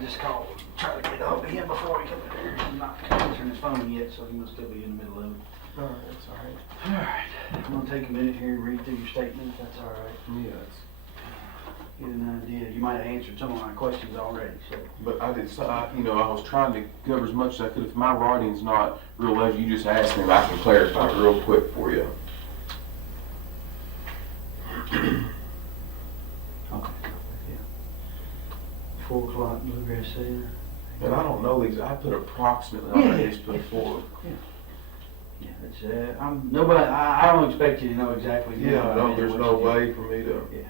I just called, trying to get hold of him before he comes in here. He's not answering his phone yet, so he must still be in the middle of it. Alright, that's alright. Alright, I'm gonna take a minute here and read through your statement, if that's alright. Yes. Get an idea. You might have answered some of my questions already, so. But I did, I was trying to cover as much as I could. If my writing's not real legible, you just ask me and I can clarify it real quick for you. Okay, yeah. 4 o'clock, Bluegrass Center. And I don't know these, I put approximately on these before. Yeah, it's, nobody, I don't expect you to know exactly. Yeah, no, there's no way for me to. Yeah.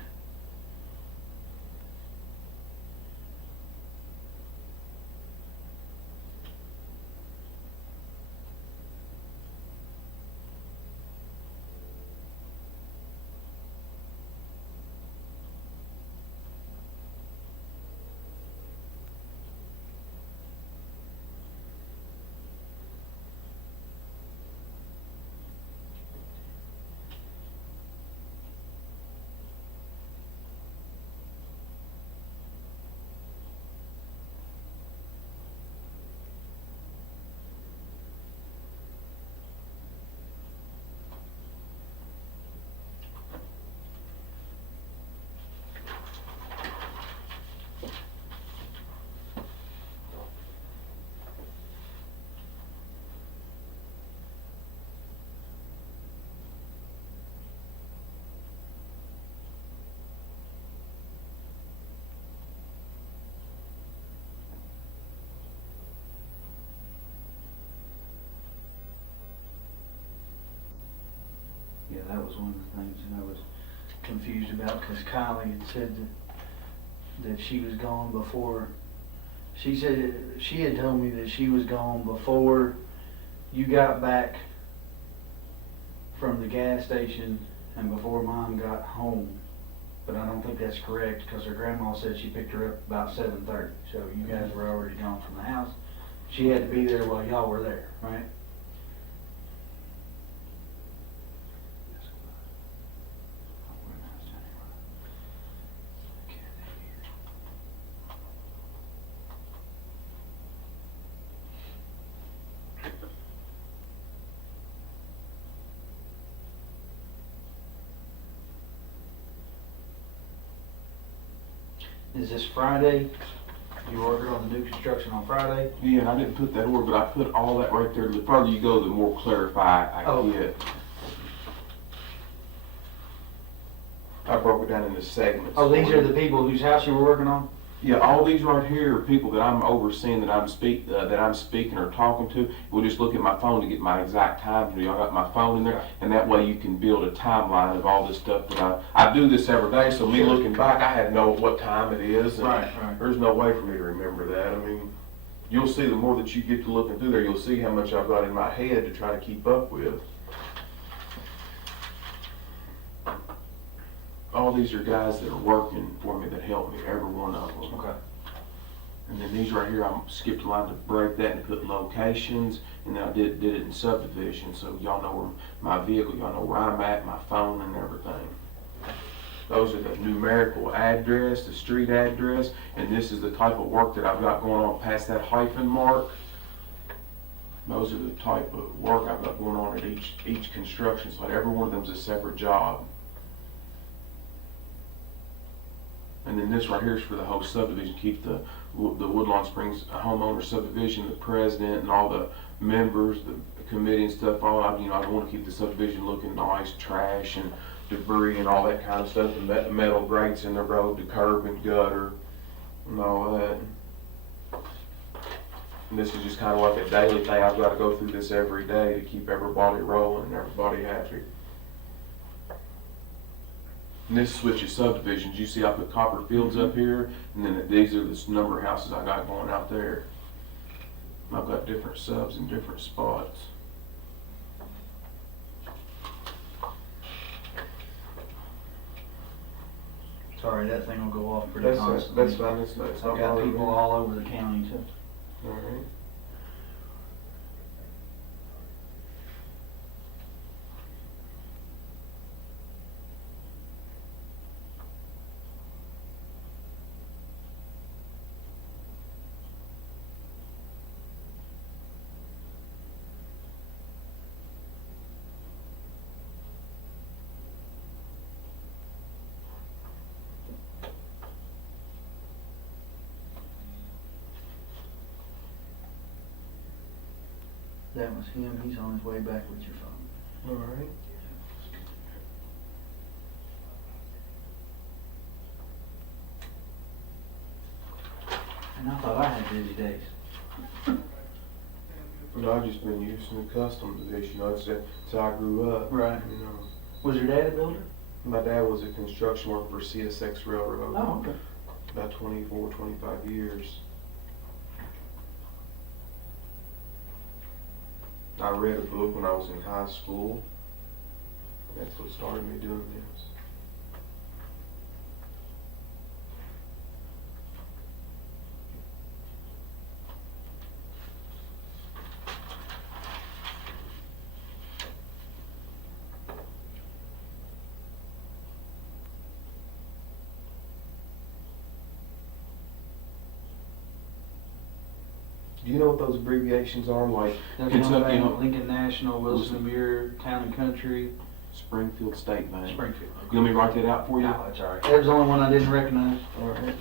Yeah, that was one of the things that I was confused about, because Kylie had said that she was gone before. She said, she had told me that she was gone before you got back from the gas station and before Mom got home. But I don't think that's correct, because her grandma said she picked her up about 7:30. So you guys were already gone from the house. She had to be there while y'all were there, right? Is this Friday? You working on the new construction on Friday? Yeah, and I didn't put that order, but I put all that right there. The further you go, the more clarified I get. I broke it down into segments. Oh, these are the people whose house you were working on? Yeah, all these right here are people that I'm overseeing, that I'm speaking or talking to. We'll just look at my phone to get my exact time. Y'all got my phone in there, and that way you can build a timeline of all this stuff that I do this every day. So me looking back, I had to know what time it is. And right. There's no way for me to remember that. I mean, you'll see the more that you get to looking through there, you'll see how much I've got in my head to try to keep up with. All these are guys that are working for me that help me, every one of them. Okay. And then these right here, I skipped a line to break that and put locations, and then I did it in subdivision, so y'all know where my vehicle, y'all know where I'm at, my phone and everything. Those are the numerical address, the street address, and this is the type of work that I've got going on past that hyphen mark. Those are the type of work I've got going on at each construction site. Every one of them is a separate job. And then this right here is for the whole subdivision. Keep the Woodlawn Springs homeowner subdivision, the president and all the members, the committee and stuff. I want to keep the subdivision looking nice, trash and debris and all that kind of stuff. The metal grates in the road, the curb and gutter, and all of that. And this is just kind of like a daily thing. I've got to go through this every day to keep everybody rolling and everybody happy. And this switches subdivisions. You see I put copper fields up here, and then these are the number of houses I got going out there. And I've got different subs in different spots. Sorry, that thing will go off pretty constantly. That's fine. That's nice. I've got people all over the county too. All right. that was him. He's on his way back with your phone. All right. And I thought I had busy days. I've just been used and accustomed to this, that's how I grew up. Right. Was your dad a builder? My dad was a construction worker for CSX Railroad. Oh, okay. About 24, 25 years. I read a book when I was in high school. That's what started me doing this. Do you know what those abbreviations are? Like Kentucky, Lincoln National, Wilson Muir, Town and Country, Springfield State Bank. Springfield. You want me to write that out for you? No, that's all right. That was the only one I didn't recognize. All right.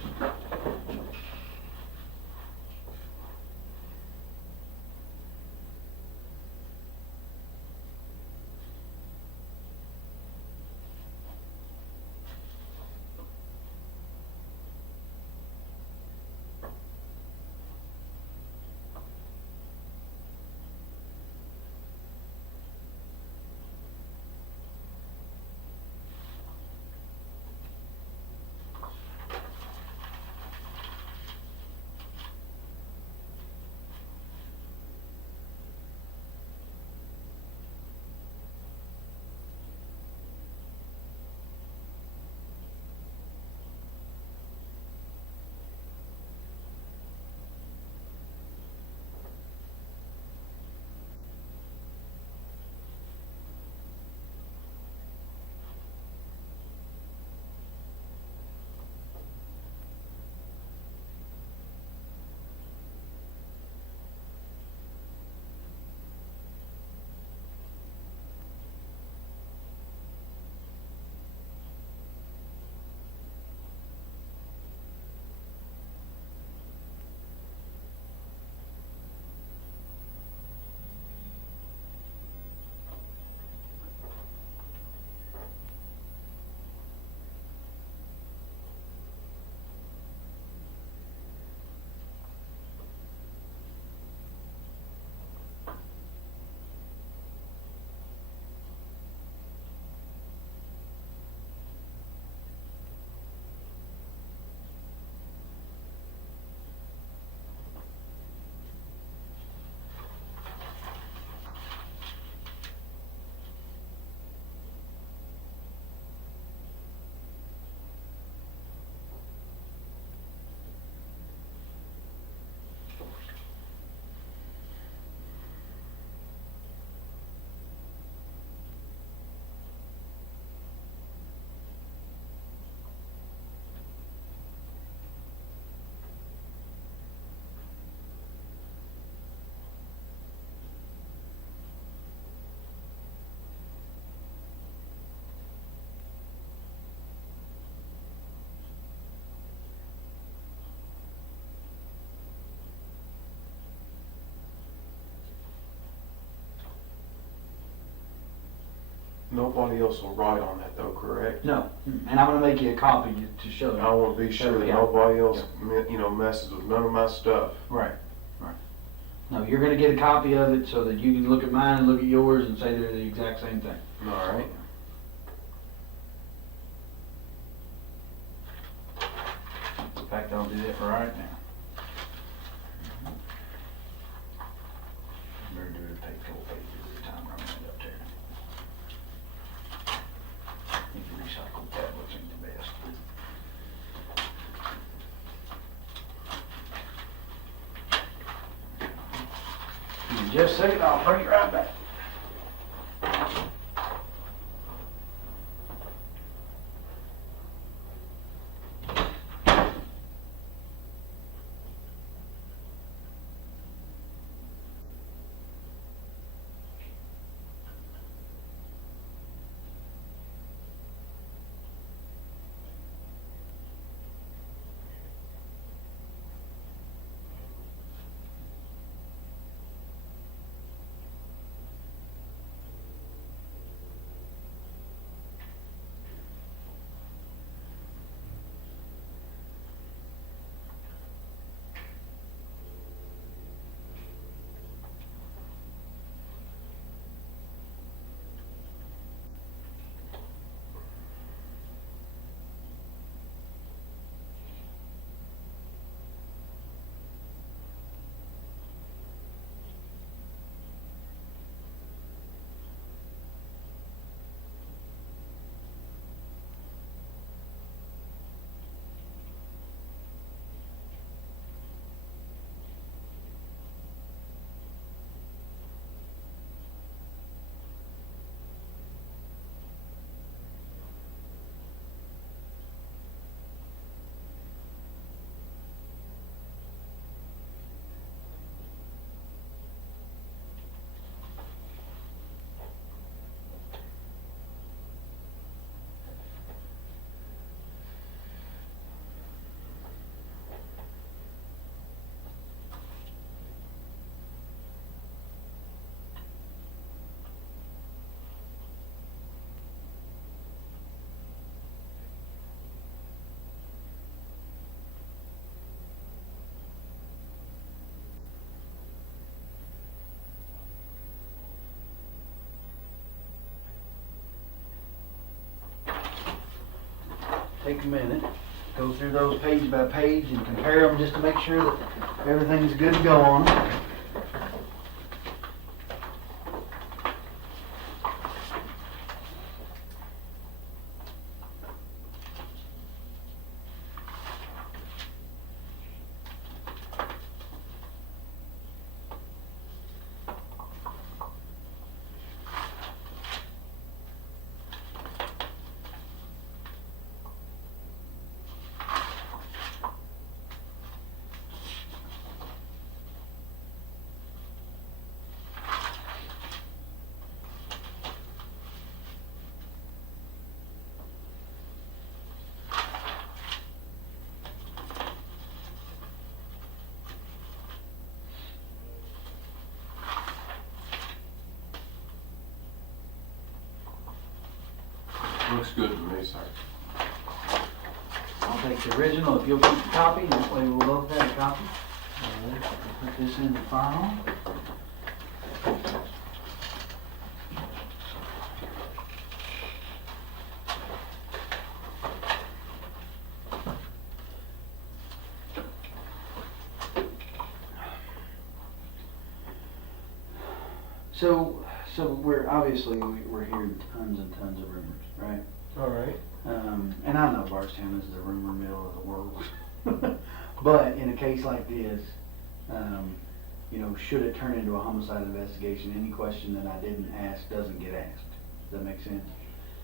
Nobody else will write on that though, correct? No, and I'm gonna make you a copy to show you. I want to be sure that Yeah. nobody else, messes with none of my stuff. Right, right. No, you're gonna get a copy of it so that you can look at mine and look at yours and say they're the exact same thing. All right. In fact, I'll do that for right now. Better do it, take 4 pages at a time, run that up there. I think the recycled tablets ain't the best. Give me just a second, I'll bring it right back. take a minute, go through those page by page and compare them just to make sure that everything's good to go on them. Looks good to me, sir. I'll take the original if you'll keep the copy, that way we'll both have a copy. Alright, I'll put this in the file. So we're obviously we're hearing tons and tons of rumors, right? All right. And I know Bardstown is the rumor mill of the world, but in a case like this, should it turn into a homicide investigation, any question that I didn't ask doesn't get asked. Does that make sense?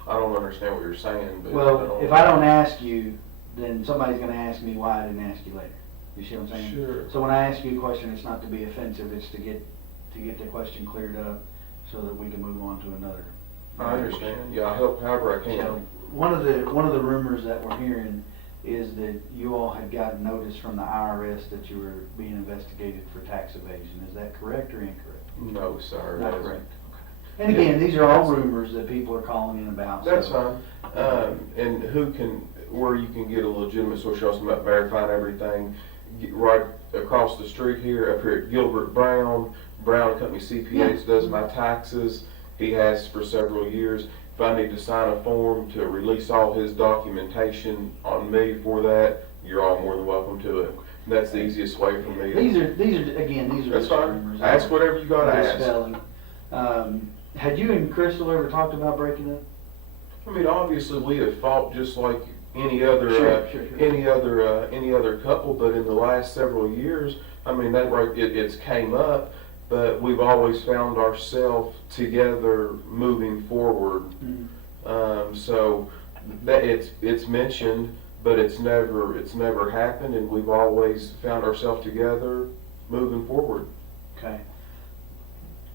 I don't understand what you're saying, but Well, if I don't ask you, then somebody's going to ask me why I didn't ask you later. You see what I'm saying? Sure. So when I ask you a question, it's not to be offensive; it's to get the question cleared up, so that we can move on to another. I understand. Yeah, I'll help however I can. So one of the rumors that we're hearing is that you all had gotten notice from the IRS that you were being investigated for tax evasion. Is that correct or incorrect? No, sir. Not correct. And again, these are all rumors that people are calling in about. That's so. fine. And where you can get a legitimate source, you're also about verifying everything. Right across the street here, up here at Gilbert Brown Company CPAs does my taxes. He has for several years. If I need to sign a form to release all his documentation on me for that, you're all more than welcome to it. And that's the easiest way for me. These are That's just fine. rumors. Ask whatever you gotta ask. Spelling. Had you and Crystal ever talked about breaking up? I mean, obviously we have fought just like any other Sure. any other couple, but in the last several years, I mean it's came up, but we've always found ourselves together moving forward. Mm-hmm. So that it's mentioned, but it's never happened, and we've always found ourselves together moving forward. Okay.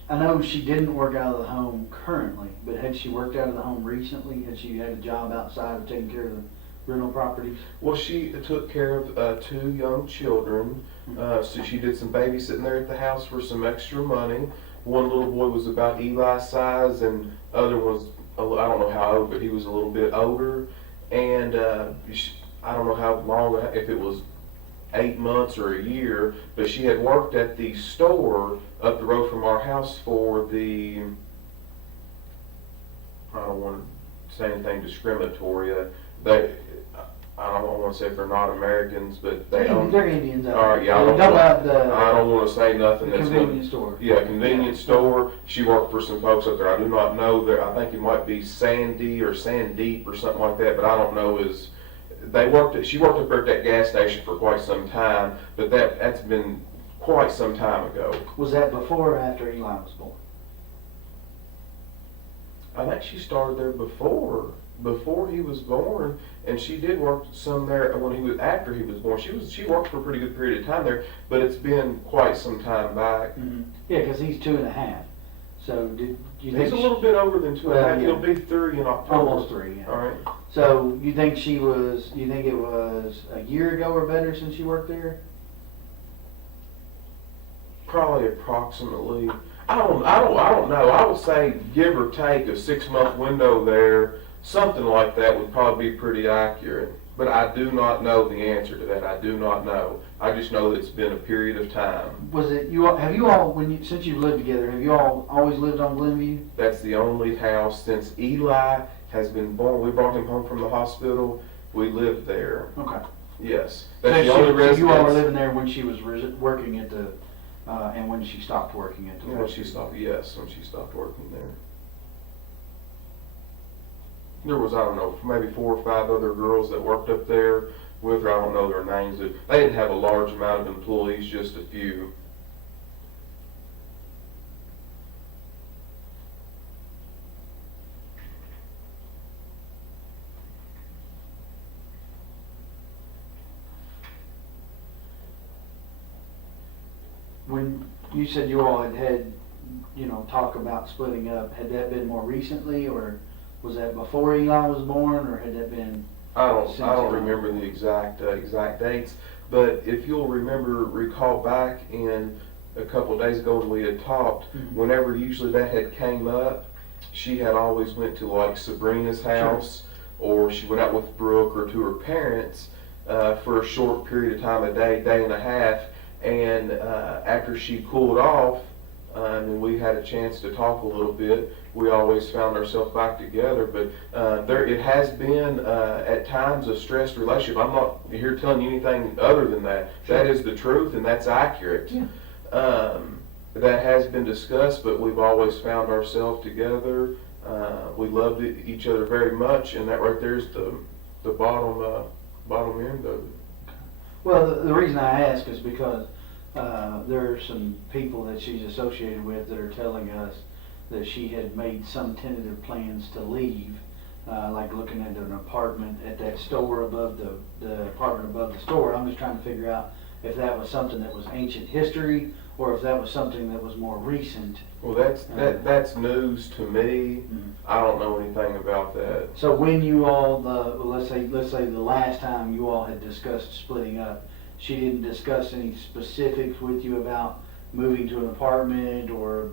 I know she didn't work out of the home currently, but had she worked out of the home recently? Had she had a job outside of taking care of the rental properties? Well, she took care of 2 young children, so she did some babysitting there at the house for some extra money. One little boy was about Eli's size, and other was, I don't know how old, but he was a little bit older. And I don't know how long, if it was 8 months or a year, but she had worked at the store up the road from our house for the, I don't want to say anything discriminatory, I don't want to say if they're not Americans, but They're Indians. All right, yeah, I don't want to say nothing that's convenience store. Yeah, convenience store. She worked for some folks up there. I do not know that. I think it might be Sandy or Sandeep or something like that, but I don't know. She worked up there at that gas station for quite some time, but that's been quite some time ago. Was that before or after Eli was born? I think she started there before he was born, and she did work some there after he was born. She worked for a pretty good period of time there, but it's been quite some time back. Mm-hmm. Yeah, because he's 2.5. So did you think he's a little bit over than 2.5? Yeah. He'll be 3 in October. Almost 3. Yeah. All right. So you think it was a year ago or better since you worked there? Probably approximately. I don't know. I would say give or take a 6-month window there. Something like that would probably be pretty accurate. But I do not know the answer to that. I do not know. I just know that it's been a period of time. Was it since you've lived together, have you all always lived on Glenview? That's the only house since Eli has been born. We brought him home from the hospital. We lived there. Okay. Yes. So, That's the only so you all were residence. living there when she was working at the, and when she stopped working at the. When she stopped, yes, when she stopped working there. There was, I don't know, maybe 4 or 5 other girls that worked up there with her. I don't know their names. They didn't have a large amount of employees, just a few. When you said you all had, talk about splitting up, had that been more recently, or was that before Eli was born, or had that been? I don't remember the exact dates, but if you'll recall back in a couple of days ago when we had talked, Mhm. whenever usually that had came up, she had always went to like Sabrina's house, or she went out with Brooke or to her parents for a short period of time, a day and a half, and after she cooled off, and we had a chance to talk a little bit, we always found ourselves back together. But it has been at times a stressed relationship. I'm not here telling you anything other than that. Sure. That is the truth, and that's accurate. Yeah. That has been discussed, but we've always found ourselves together. We loved each other very much, and that right there is the bottom end of it. Well, the reason I ask is because there are some people that she's associated with that are telling us that she had made some tentative plans to leave, like looking at an apartment at that store above the apartment above the store. I'm just trying to figure out if that was something that was ancient history or if that was something that was more recent. Well, that's news to me. Mhm. I don't know anything about that. So when you all, let's say the last time you all had discussed splitting up, she didn't discuss any specifics with you about moving to an apartment or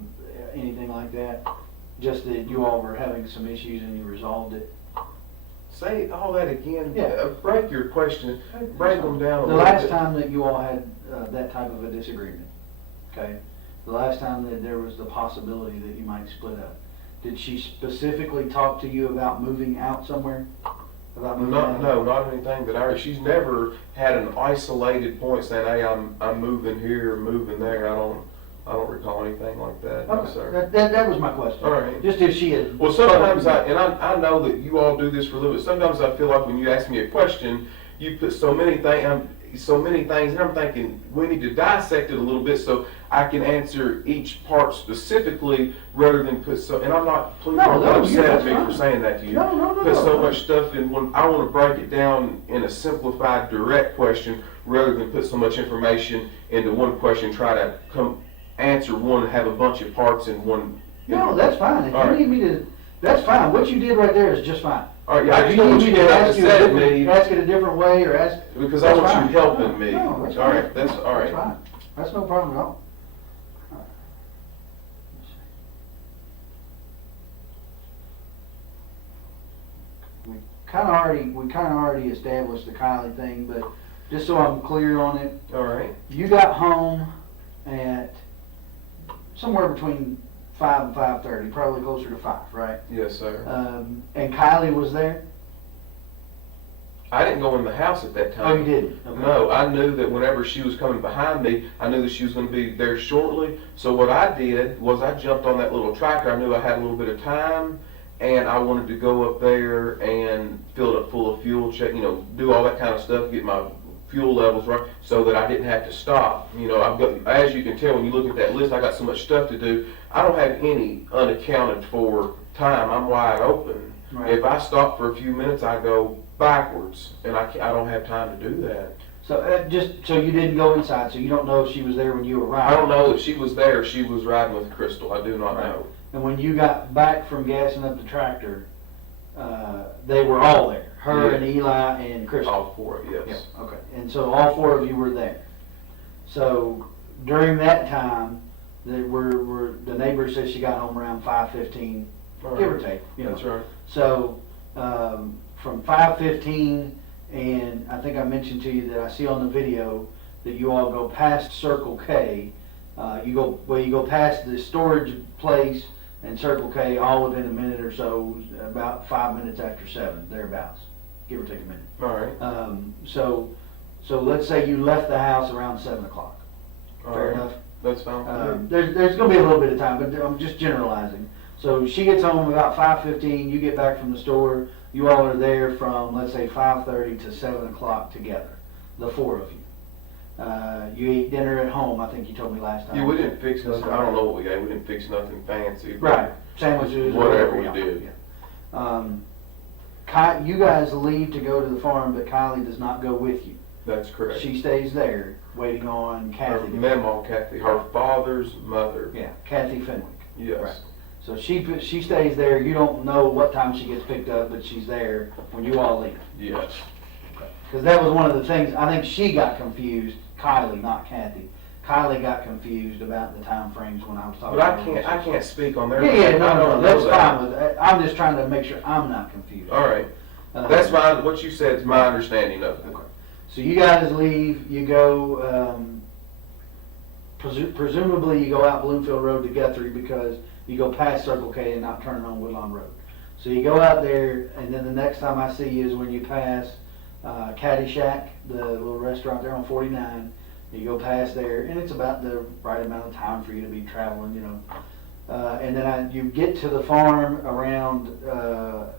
anything like that? Just that you all were having some issues and you resolved it? Say all that again. Yeah. Break your question. Break them down a The little last bit. time that you all had that type of a disagreement, okay? The last time that there was the possibility that you might split up, did she specifically talk to you about moving out somewhere? About moving out? No, not anything that I. She's never had an isolated point saying, "Hey, I'm moving here, moving there." I don't recall anything like that. No, Okay, sir. that was my question. All right. Just if she had. Well, sometimes I know that you all do this for a living. Sometimes I feel like when you ask me a question, you put so many things, and I'm thinking we need to dissect it a little bit so I can answer each part specifically rather than put so. And I'm not. Please don't get upset at me for saying that to you. No. Put so much stuff in one. I want to break it down in a simplified, direct question rather than put so much information into one question. Try to answer one and have a bunch of parts in one. No, that's fine. If All you right. need me to, that's fine. What you did right there is just fine. All right, yeah, I If just you want need you me to to have ask to you a say to different, me, ask it a different way or ask. because I that's want fine. you helping me. No, that's All fine. right, that's all right. That's fine. That's no problem at all. All right. Let's see. We kind of already established the Kylie thing, but just so I'm clear on it, All right. you got home at somewhere between 5 and 5:30, probably closer to 5, right? Yes, sir. And Kylie was there? I didn't go in the house at that time. Oh, you didn't? Okay. No, I knew that whenever she was coming behind me, I knew that she was going to be there shortly. So what I did was I jumped on that little tractor. I knew I had a little bit of time, and I wanted to go up there and fill it up full of fuel, check, do all that kind of stuff, get my fuel levels right, so that I didn't have to stop. I've got, as you can tell when you look at that list, I got so much stuff to do. I don't have any unaccounted for time. I'm wide open. Right. If I stop for a few minutes, I go backwards, and I don't have time to do that. So so you didn't go inside, so you don't know if she was there when you arrived? I don't know if she was there. She was riding with Crystal. I do not Right. know. And when you got back from gassing up the tractor, they were all there, her Yeah. and Eli and Crystal? All for it, yes. Yeah, okay. And so all 4 of you were there. So during that time, the neighbor says she got home around 5:15, All give or right. take. That's right. So from 5:15, and I think I mentioned to you that I see on the video that you all go past Circle K. You go past the storage place and Circle K all within a minute or so, about 5 minutes after 7, thereabouts. give or take a minute. All right. So let's say you left the house around 7 o'clock. All Fair right. enough? That's fine. There's going to be a little bit of time, but I'm just generalizing. So she gets home about 5:15. You get back from the store. You all are there from, let's say, 5:30 to 7 o'clock together, the four of you. You eat dinner at home. I think you told me last time. Yeah, we didn't fix nothing. I don't know what we ate. We didn't fix nothing fancy. but Right, sandwiches. Whatever we yeah, did. Yeah. You guys leave to go to the farm, but Kylie does not go with you. That's correct. She stays there, waiting on Her Kathy. Mamaw Kathy, her father's mother. Yeah, Kathy Fenwick. Yes. Right. So she stays there. You don't know what time she gets picked up, but she's there when you all leave. Yes. Because that was one of the things, I think she got confused, Kylie, not Kathy. Kylie got confused about the time frames when I was talking. But I can't speak on their. Yeah, I no, don't that's know that. fine with that. I'm just trying to make sure I'm not confused. All right. That's fine. What you said is my understanding of it. Okay. So you guys leave, you go, presumably you go out Bloomfield Road to Guthrie because you go past Circle K and not turn on Woodlawn Road. So you go out there, and then the next time I see you is when you pass Caddy Shack, the little restaurant there on 49. You go past there, and it's about the right amount of time for you to be traveling, you know. And then you get to the farm around,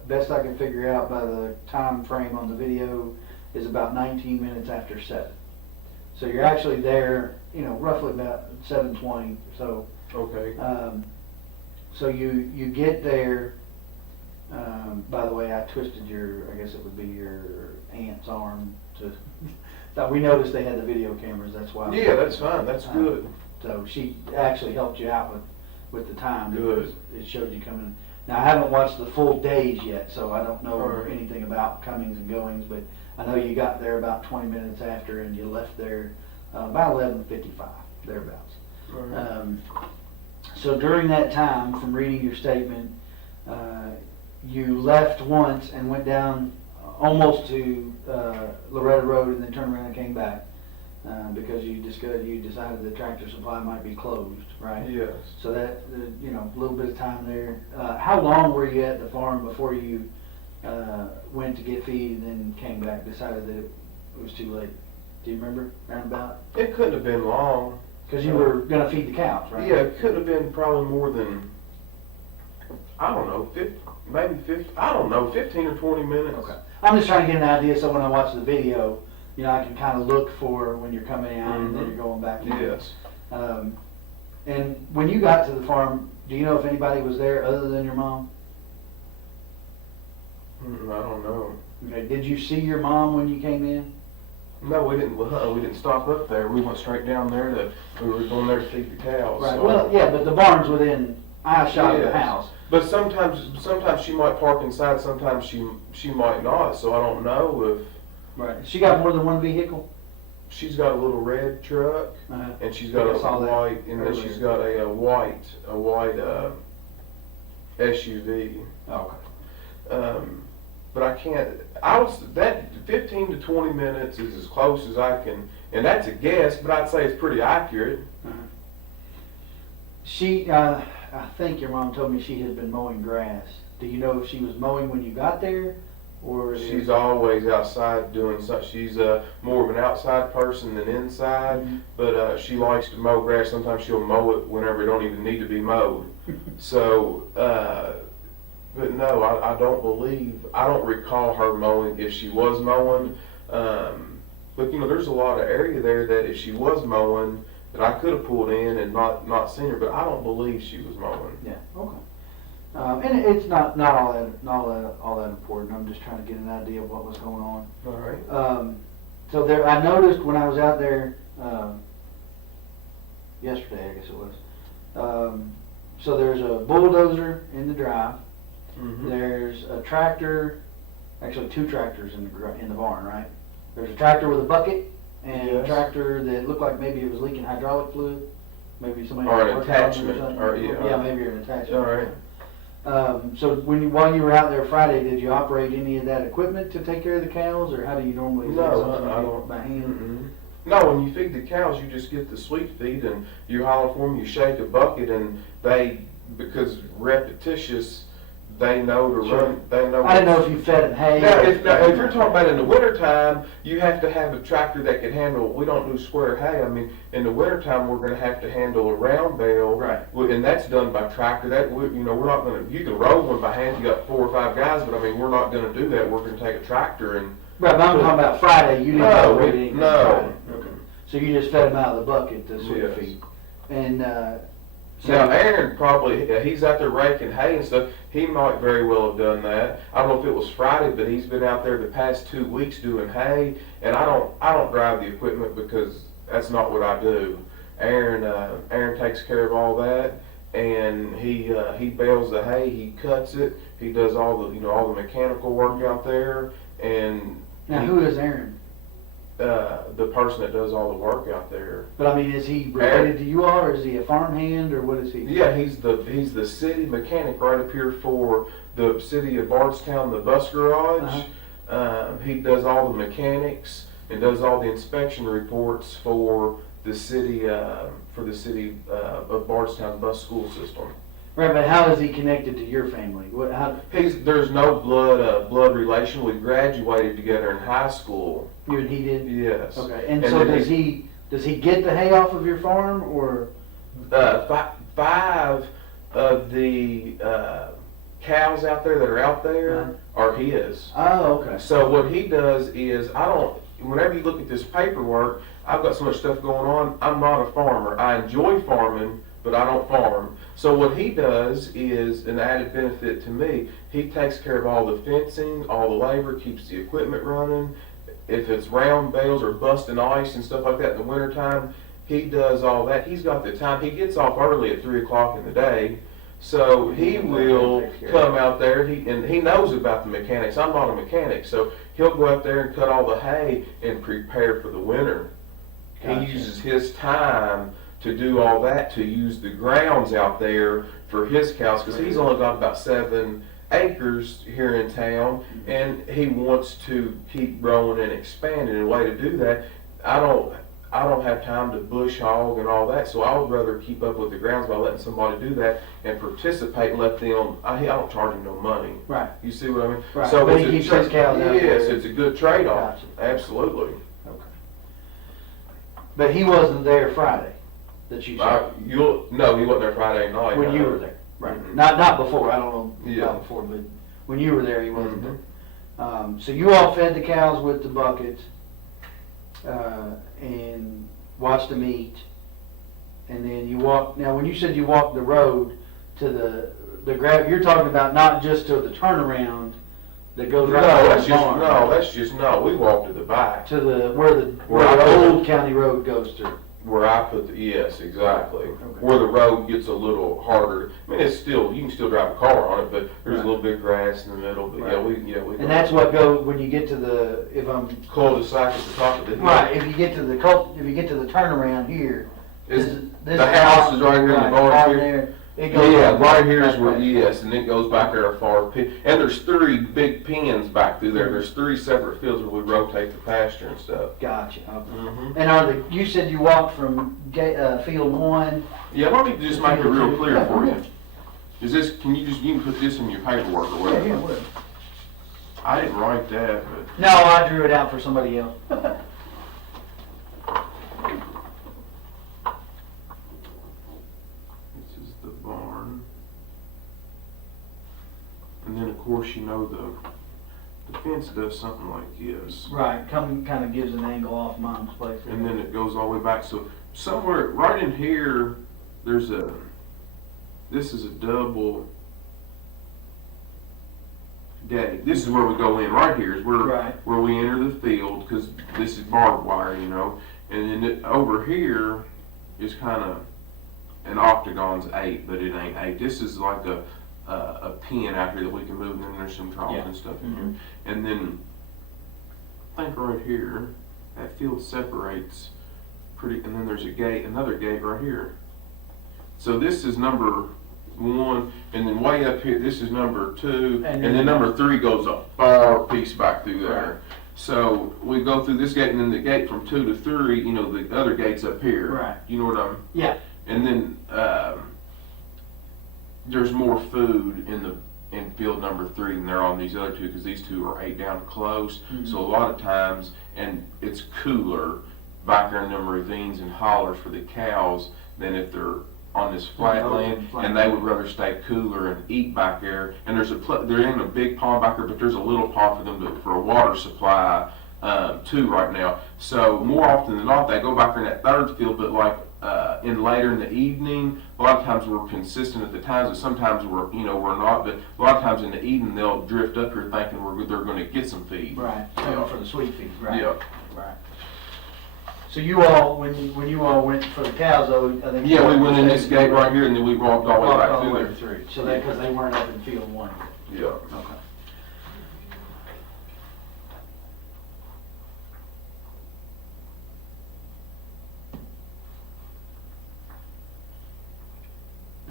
best I can figure out by the time frame on the video, is about 19 minutes after 7. So you're actually there, you know, roughly about 7:20 or so. Okay. So you get there. By the way, I twisted I guess it would be your aunt's arm to. Thought we noticed they had the video cameras. That's why. Yeah, that's fine. That's good. So she actually helped you out with the time. Good. It showed you coming. Now I haven't watched the full days yet, so I don't know Right. anything about comings and goings. But I know you got there about 20 minutes after, and you left there about 11:55 thereabouts. Right. So during that time, from reading your statement, you left once and went down almost to Loretta Road and then turned around and came back because you decided the Tractor Supply might be closed, right? Yes. So that, you know, a little bit of time there. How long were you at the farm before you went to get feed and then came back, decided that it was too late? Do you remember, roundabout? It couldn't have been long. Because you were going to feed the cows, right? Yeah, it could have been probably more than, I don't know, 15 or 20 minutes. Okay. I'm just trying to get an idea so when I watch the video, you know, I can kind of look for when you're coming out and then you're going back in. Yes. And when you got to the farm, do you know if anybody was there other than your mom? I don't know. Okay. Did you see your mom when you came in? No, we didn't. We didn't stop up there. We went straight down there we were going there to feed the cows. Right. So. Well, yeah, but the barn's within eyeshot of the Yes. house. But sometimes she might park inside. Sometimes she might not. So I don't know if Right. She got more than one vehicle. she's got a little red truck and she's got a saw that white, and then earlier. she's got a white SUV. Oh, okay. But I can't. That 15 to 20 minutes is as close as I can, and that's a guess. But I'd say it's pretty accurate. She, I think your mom told me she had been mowing grass. Do you know if she was mowing when you got there, or She's always outside doing something. She's more of an outside person than inside, but she likes to mow grass. Sometimes she'll mow it whenever it don't even need to be mowed. So, but no, I don't recall her mowing if she was mowing. But you know, there's a lot of area there that if she was mowing, that I could have pulled in and not seen her, but I don't believe she was mowing. Yeah. Okay. And it's not all that important. I'm just trying to get an idea of what was going on. All right. So there, I noticed when I was out there yesterday, I guess it was. So there's a bulldozer in the drive. Mm-hmm. There's a tractor, actually two tractors in the barn, right? There's a tractor with a bucket and a Yes. tractor that looked like maybe it was leaking hydraulic fluid. Maybe somebody Or had an worked on it attachment, something. or, yeah. Maybe an attachment. All right. So while you were out there Friday, did you operate any of that equipment to take care of the cows, or how do you normally? is that No, something I you do don't. by hand? Mm-mm. No, when you feed the cows, you just get the sweet feed and you holler for them. You shake a bucket, and because repetitious, they know to Sure. run, they know. I didn't know if you fed them hay. Now, or- if you're talking about in the wintertime, you have to have a tractor that can handle, we don't do square hay. I mean, in the wintertime, we're gonna have to handle a round bale. Right. And that's done by tractor. We're not gonna, you can roll one by hand, you got 4 or 5 guys, but I mean, we're not gonna do that. We're gonna take a tractor and. Right, but I'm talking about Friday, you didn't No, know anything no. Friday. Okay. So you just fed them out of the bucket, the sweet Yes. feed. And, so. Now, Aaron probably, he's out there raking hay and stuff, he might very well have done that. I don't know if it was Friday, but he's been out there the past 2 weeks doing hay, and I don't drive the equipment because that's not what I do. Aaron takes care of all that, and he bales the hay, he cuts it, he does all the mechanical work out there, and. Now, who is Aaron? The person that does all the work out there. But I mean, is he related to you all, or is he a farmhand, or what is he? Yeah, he's the city mechanic right up here for the city of Bardstown, the bus garage. He does all the mechanics and does all the inspection reports for the city of Bardstown bus school system. Right, but how is he connected to your family? There's no blood relation. We graduated together in high school. You and he did? Yes. Okay, and so does he get the hay off of your farm, or? 5 of the cows out there that are out there are his. Oh, okay. So what he does is, whenever you look at this paperwork, I've got so much stuff going on, I'm not a farmer. I enjoy farming, but I don't farm. So what he does is an added benefit to me. He takes care of all the fencing, all the labor, keeps the equipment running. If it's round bales or busting ice and stuff like that in the wintertime, he does all that. He's got the time. He gets off early at 3 o'clock in the day. So he will come out there, and he knows about the mechanics. I'm not a mechanic, so he'll go out there and cut all the hay and prepare for the winter. Gotcha. He uses his time to do all that, to use the grounds out there for his cows, because he's only got about 7 acres here in town, and he wants to keep growing and expanding. And a way to do that, I don't have time to bush hog and all that, so I would rather keep up with the grounds by letting somebody do that and participate and let them. I don't charge them no money. Right. You see what I mean? Right. So But he keeps his cows out yes, there. it's a good trade-off. Gotcha. Absolutely. Okay. But he wasn't there Friday, that you saw? No, he wasn't there Friday night. When you were there? Right. Not before, I don't know about before, but when you were there, he wasn't there. So you all fed the cows with the bucket, and watched them eat, and then you walked. Now, when you said you walked the road to the grab, you're talking about not just to the turnaround that goes right to the barn. We walked to the back. To where the old county road goes through. Where I put yes, exactly. Okay. Where the road gets a little harder. I mean, you can still drive a car on it, but there's a little bit of grass in the middle. But we. And that's what goes when you get to cul-de-sac at the top of the hill. Right. If you get to the turnaround here, the house is right here in the barn here. It goes right here is where, and it goes back there a far. And there's 3 big pens back through there. There's 3 separate fields where we rotate the pasture and stuff. Gotcha. Okay. And you said you walked from field 1? Yeah, let me just make it real clear for you. You can put this in your paperwork or whatever. Yeah, whatever. I didn't write that, but. No, I drew it out for somebody else. And then, of course, the fence does something like this. Right, kind of gives an angle off Mom's place. And then it goes all the way back. So somewhere right in here, this is a double gate. This is where we go in. Right here is where we enter the field, because this is barbed wire, And then over here is kind of an octagon's 8, but it ain't 8. This is like a pen out here that we can move, and then there's some troughs and stuff in here. And then I think right here, that field separates and then there's another gate right here. So this is number 1, and then way up here, this is number 2, and then number 3 goes a far piece back through there. Right. So we go through this gate, and then the gate from 2 to 3, the other gate's up here. Right. You know what I'm? Yeah. And then there's more food in field number 3 than there are on these other two, because these two are 8 down close. Mhm. So a lot of times, and it's cooler back there in them ravines and hollers for the cows than if they're on this flat land, and they would rather stay cooler and eat back there. And there ain't a big pond back there, but there's a little pond for them for a water supply too right now. So more often than not, they go back there in that third field, but like in later in the evening, a lot of times we're consistent at the times, but sometimes we're not. But a lot of times in the evening, they'll drift up here thinking they're going to get some feed. Right. For the sweet feed. Right. Yeah. Right. So you all, when you all went for the cows, though, I think. Yeah, we went in this gate right here, and then we walked all the way back through there. Through. So that because they weren't up in field 1. Yeah. Okay.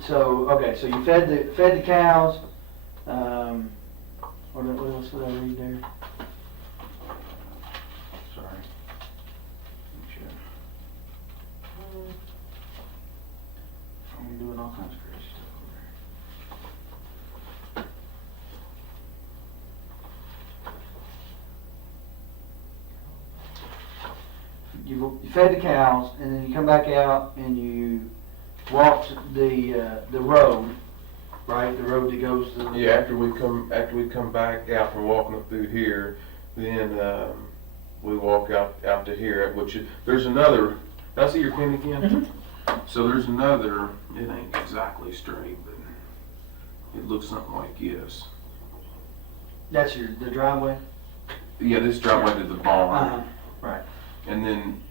So okay, so you fed the cows. What else did I read there? Sorry. Sure. I'm doing all kinds of crazy stuff over there. You fed the cows, and then you come back out and you walked the road, right? The road that goes to the... Yeah, after we come back out from walking up through here, then we walk out to here, there's another. Did I see your pin again? Mm-hmm. So there's another. It ain't exactly straight, but it looks something like this. That's the driveway. Yeah, this driveway to the barn. Right. And then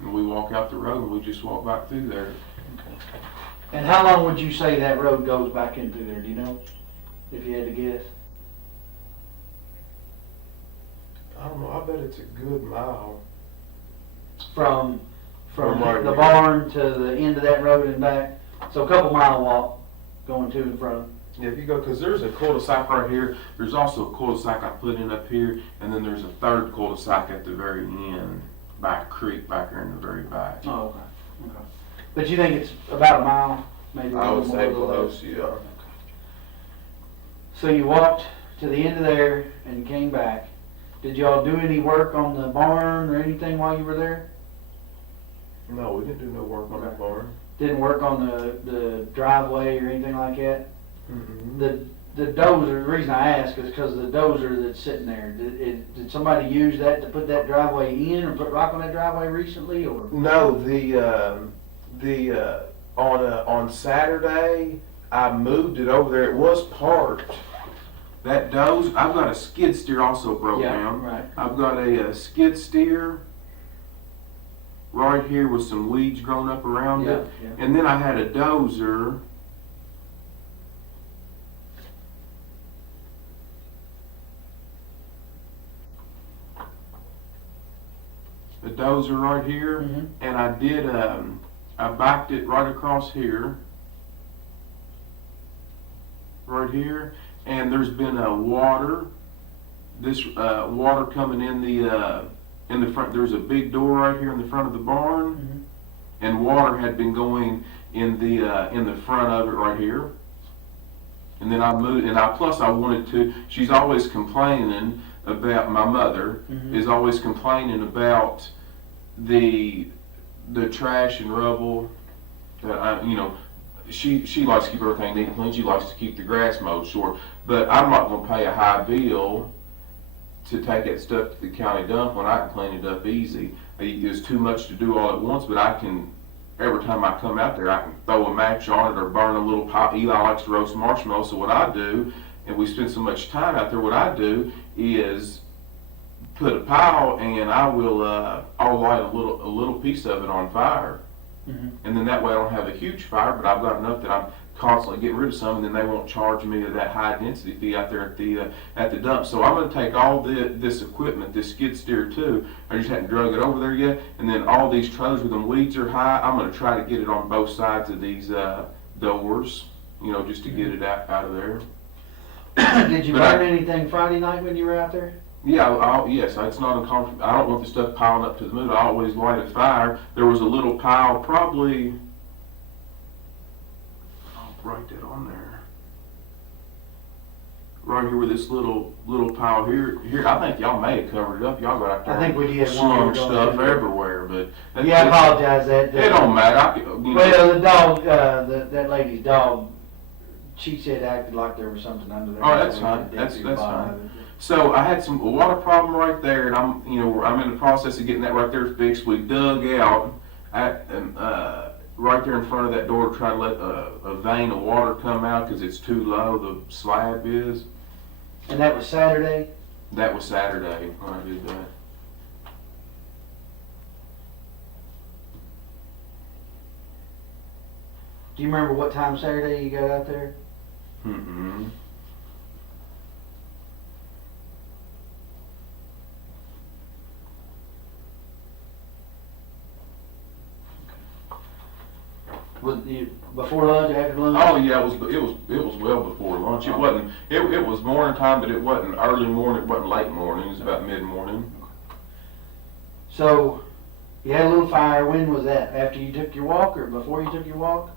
we walk out the road and we just walk back through there. Okay. And how long would you say that road goes back in through there? Do you know? If you had to guess. I don't know. I bet it's a good mile. From right the here. barn to the end of that road and back. So a couple mile walk going to and from. Yeah, if you go, because there's a cul-de-sac right here. There's also a cul-de-sac I put in up here, and then there's a third cul-de-sac at the very end, by a creek back there in the very back. Oh, okay. Okay. But you think it's about a mile, maybe? I would say a little close, less? yeah. Okay. So you walked to the end of there and came back. Did y'all do any work on the barn or anything while you were there? No, we didn't do no work on the Okay. barn. Didn't work on the driveway or anything like that? Mm-mm. The dozer, the reason I ask is because the dozer that's sitting there, did somebody use that to put that driveway in or put rock on that driveway recently, or? No, on Saturday I moved it over there. It was parked. That dozer, I've got a skid steer also broke down. Right. I've got a skid steer right here with some weeds growing up around it. Yeah. And then I had a dozer. A dozer right here. Mhm. And I did, I backed it right across here. Right here. And there's been water coming in the front. There's a big door right here in the front of the barn. Mhm. And water had been going in the front of it right here. And then I moved, and I wanted to. She's always complaining about, my mother Mhm. is always complaining about the trash and rubble that she likes to keep everything neat and clean. She likes to keep the grass mowed short, but I'm not going to pay a high bill to take that stuff to the county dump when I can clean it up easy. It's too much to do all at once, but I can, every time I come out there, I can throw a match on it or burn a little pile. Eli likes to roast marshmallows, so what I do, and we spend so much time out there, what I do is put a pile and I'll light a little piece of it on fire. Mhm. And then that way I don't have a huge fire, but I've got enough that I'm constantly getting rid of some, and then they won't charge me that high density fee out there at the dump. So I'm going to take all this equipment, this skid steer too. I just haven't drug it over there yet, and then all these trailers where them weeds are high, I'm going to try to get it on both sides of these doors, just to get it out of there. Did you But burn anything Friday night when you were out there? Yeah, yes, it's not uncomfortable. I don't want the stuff piling up to the moon. I always light a fire. There was a little pile, probably, write that on there. Right here with this little pile here. I think y'all may have covered it up. Y'all got out there. I think we did. Slung stuff everywhere, but Yeah, I apologize. That it don't matter. Well, the dog, that lady's dog, she said acted like there was something under there. Oh, that's fine. That's fine. So I had a water problem right there, and I'm in the process of getting that right there fixed. We dug out right there in front of that door to try to let a vein of water come out because it's too low. The slab is. And that was Saturday? That was Saturday when I did that. Do you remember what time Saturday you got out there? Mm-mm. Was you before lunch, after lunch? Oh yeah, it was well before lunch. It wasn't. It was morning time, but it wasn't early morning. It wasn't late morning. It was about mid morning. So you had a little fire. When was that? After you took your walk or before you took your walk?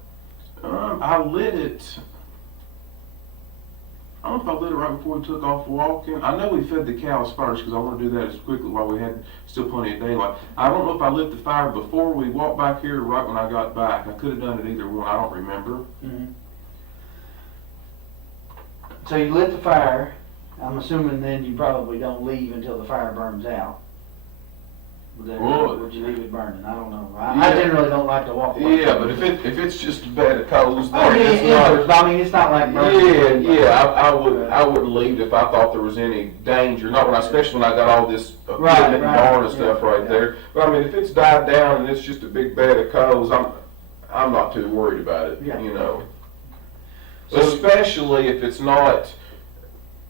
I lit it. I don't know if I lit it right before we took off walking. I know we fed the cows first because I want to do that as quickly while we had still plenty of daylight. I don't know if I lit the fire before we walked back here or right when I got back. I could have done it either one. I don't remember. Mm-hmm. So you lit the fire. I'm assuming then you probably don't leave until the fire burns out. Would you leave it burning? I don't know. I generally don't like to walk away. Yeah, but if it's just a bed of coals, then it's not. I mean, it's not like burning. I wouldn't leave if I thought there was any danger. Not when especially when I got all this equipment and barn and stuff right there. But I mean, if it's died down and it's just a big bed of coals, I'm not too worried about it. Yeah. You know, so, especially if it's not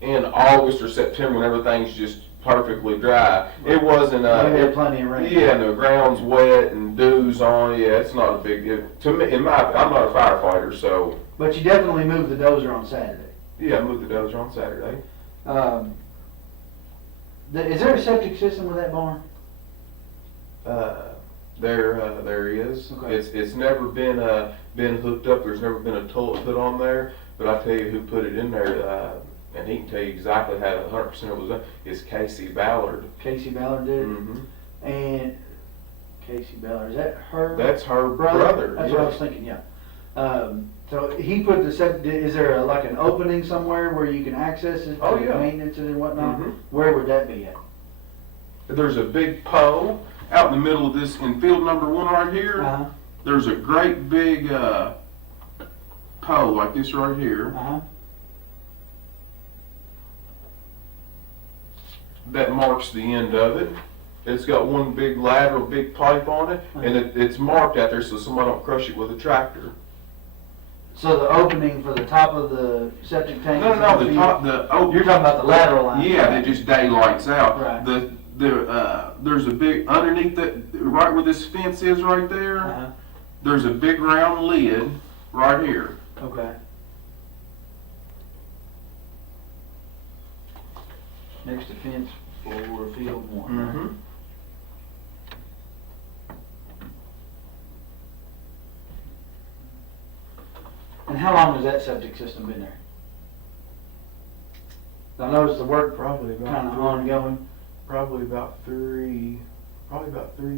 in August or September when everything's just perfectly dry. It wasn't. We had plenty of rain. Yeah, and the ground's wet and dew's on. Yeah, it's not a big deal. To me, I'm not a firefighter, so. But you definitely moved the dozer on Saturday. Yeah, I moved the dozer on Saturday. Is there a septic system with that barn? There is. Okay. It's never been hooked up. There's never been a toilet put on there. But I tell you who put it in there. And he can tell you exactly how 100% it was done. It's Casey Ballard. Casey Ballard did it? Mm-hmm. And Casey Ballard, is that her? That's her brother. That's what I was thinking, yeah. So he put the septic, is there like an opening somewhere where you can access it? Oh, yeah. Maintenance it and whatnot? Mm-hmm. Where would that be at? There's a big pole out in the middle of this, in field number 1 right here. Uh-huh. There's a great big pole like this right here. Uh-huh. That marks the end of it. It's got one big lateral, big pipe on it, and it's marked out there so somebody don't crush it with a tractor. So the opening for the top of the septic tank? No, the top, You're talking about the lateral line? Yeah, that just daylights out. Right. There's a big, underneath that, right where this fence is right there, Uh-huh. there's a big round lid right here. Okay. Next to fence for field 1. Mm-hmm. And how long has that septic system been there? I noticed the work Probably kind of ongoing. Probably about 3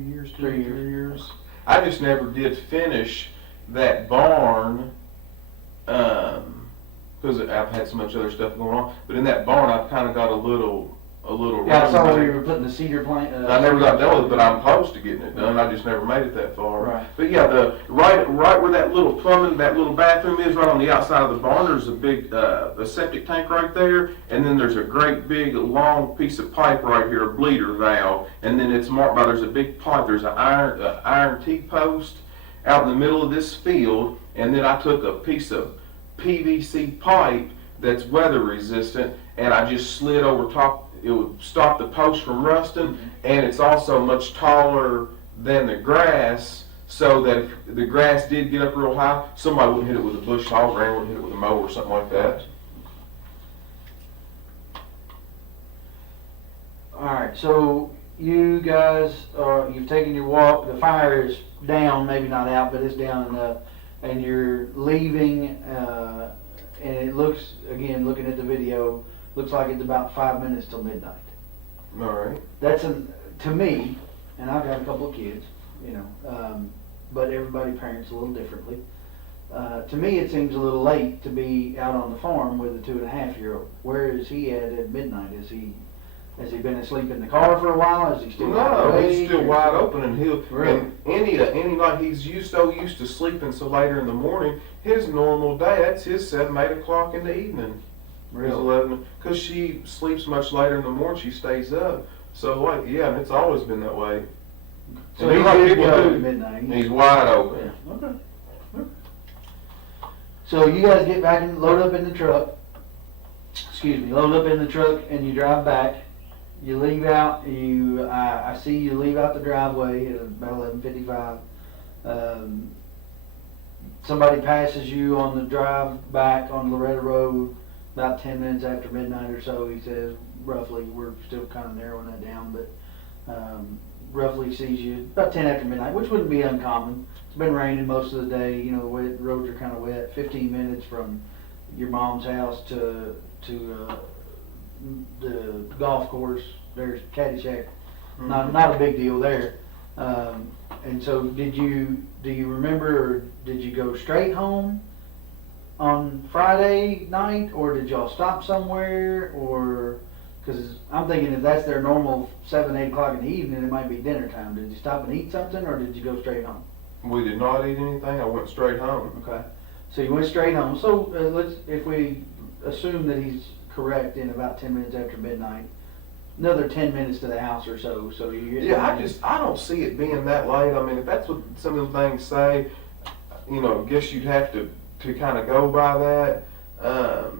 years. 3 years. I just never did finish that barn, because I've had so much other stuff going on. But in that barn, I've kind of got a little. Yeah, I saw where you were putting the cedar plant. I never got done with it, but I'm close to getting it done. I just never made it that far. Right. But yeah, right where that little plumbing, that little bathroom is, right on the outside of the barn, there's a big a septic tank right there, and then there's a great big long piece of pipe right here, a bleeder valve, and then it's marked by there's a big pipe. There's an iron T-post out in the middle of this field, and then I took a piece of PVC pipe that's weather resistant, and I just slid over top. It would stop the post from rusting, and it's also much taller than the grass, so that if the grass did get up real high, somebody wouldn't hit it with a bush hog, or anyone would hit it with a mower or something like that. Alright, so you guys, you've taken your walk, the fire is down, maybe not out, but it's down enough. and you're leaving, and it looks, again, looking at the video, looks like it's about 5 minutes till midnight. All right. That's to me, and I've got a couple of kids, you know, but everybody parents a little differently. To me, it seems a little late to be out on the farm with a 2.5-year-old. Where is he at midnight? Has he been asleep in the car for a while? Is he still No, awake, he's still or- wide open, and he'll Really? and any night he's so used to sleeping so later in the morning. His normal day, that's his 7, 8 o'clock in the evening. Really? 11, because she sleeps much later in the morning. She stays up. So like, yeah, and it's always been that way. So And he's like good to people go do, at midnight. he's wide open. Yeah, okay. So you guys get back and load up in the truck. Excuse me, load up in the truck and you drive back. You leave out. I see you leave out the driveway at about 11:55. Somebody passes you on the drive back on Loretta Road about 10 minutes after midnight or so. He says roughly. We're still kind of narrowing that down, but roughly sees you about 10 after midnight, which wouldn't be uncommon. It's been raining most of the day. You know, the roads are kind of wet. 15 minutes from your mom's house to the golf course. There's Caddyshack. Not a big deal there. And so, do you remember, or did you go straight home on Friday night, or did y'all stop somewhere, or? Because I'm thinking if that's their normal 7, 8 o'clock in the evening, it might be dinner time. Did you stop and eat something, or did you go straight home? We did not eat anything. I went straight home. Okay, so you went straight home. So if we assume that he's correct in about 10 minutes after midnight, another 10 minutes to the house or so. So you Yeah, I don't see it being that late. I mean, if that's what some of the things say, you know, I guess you'd have to kind of go by that.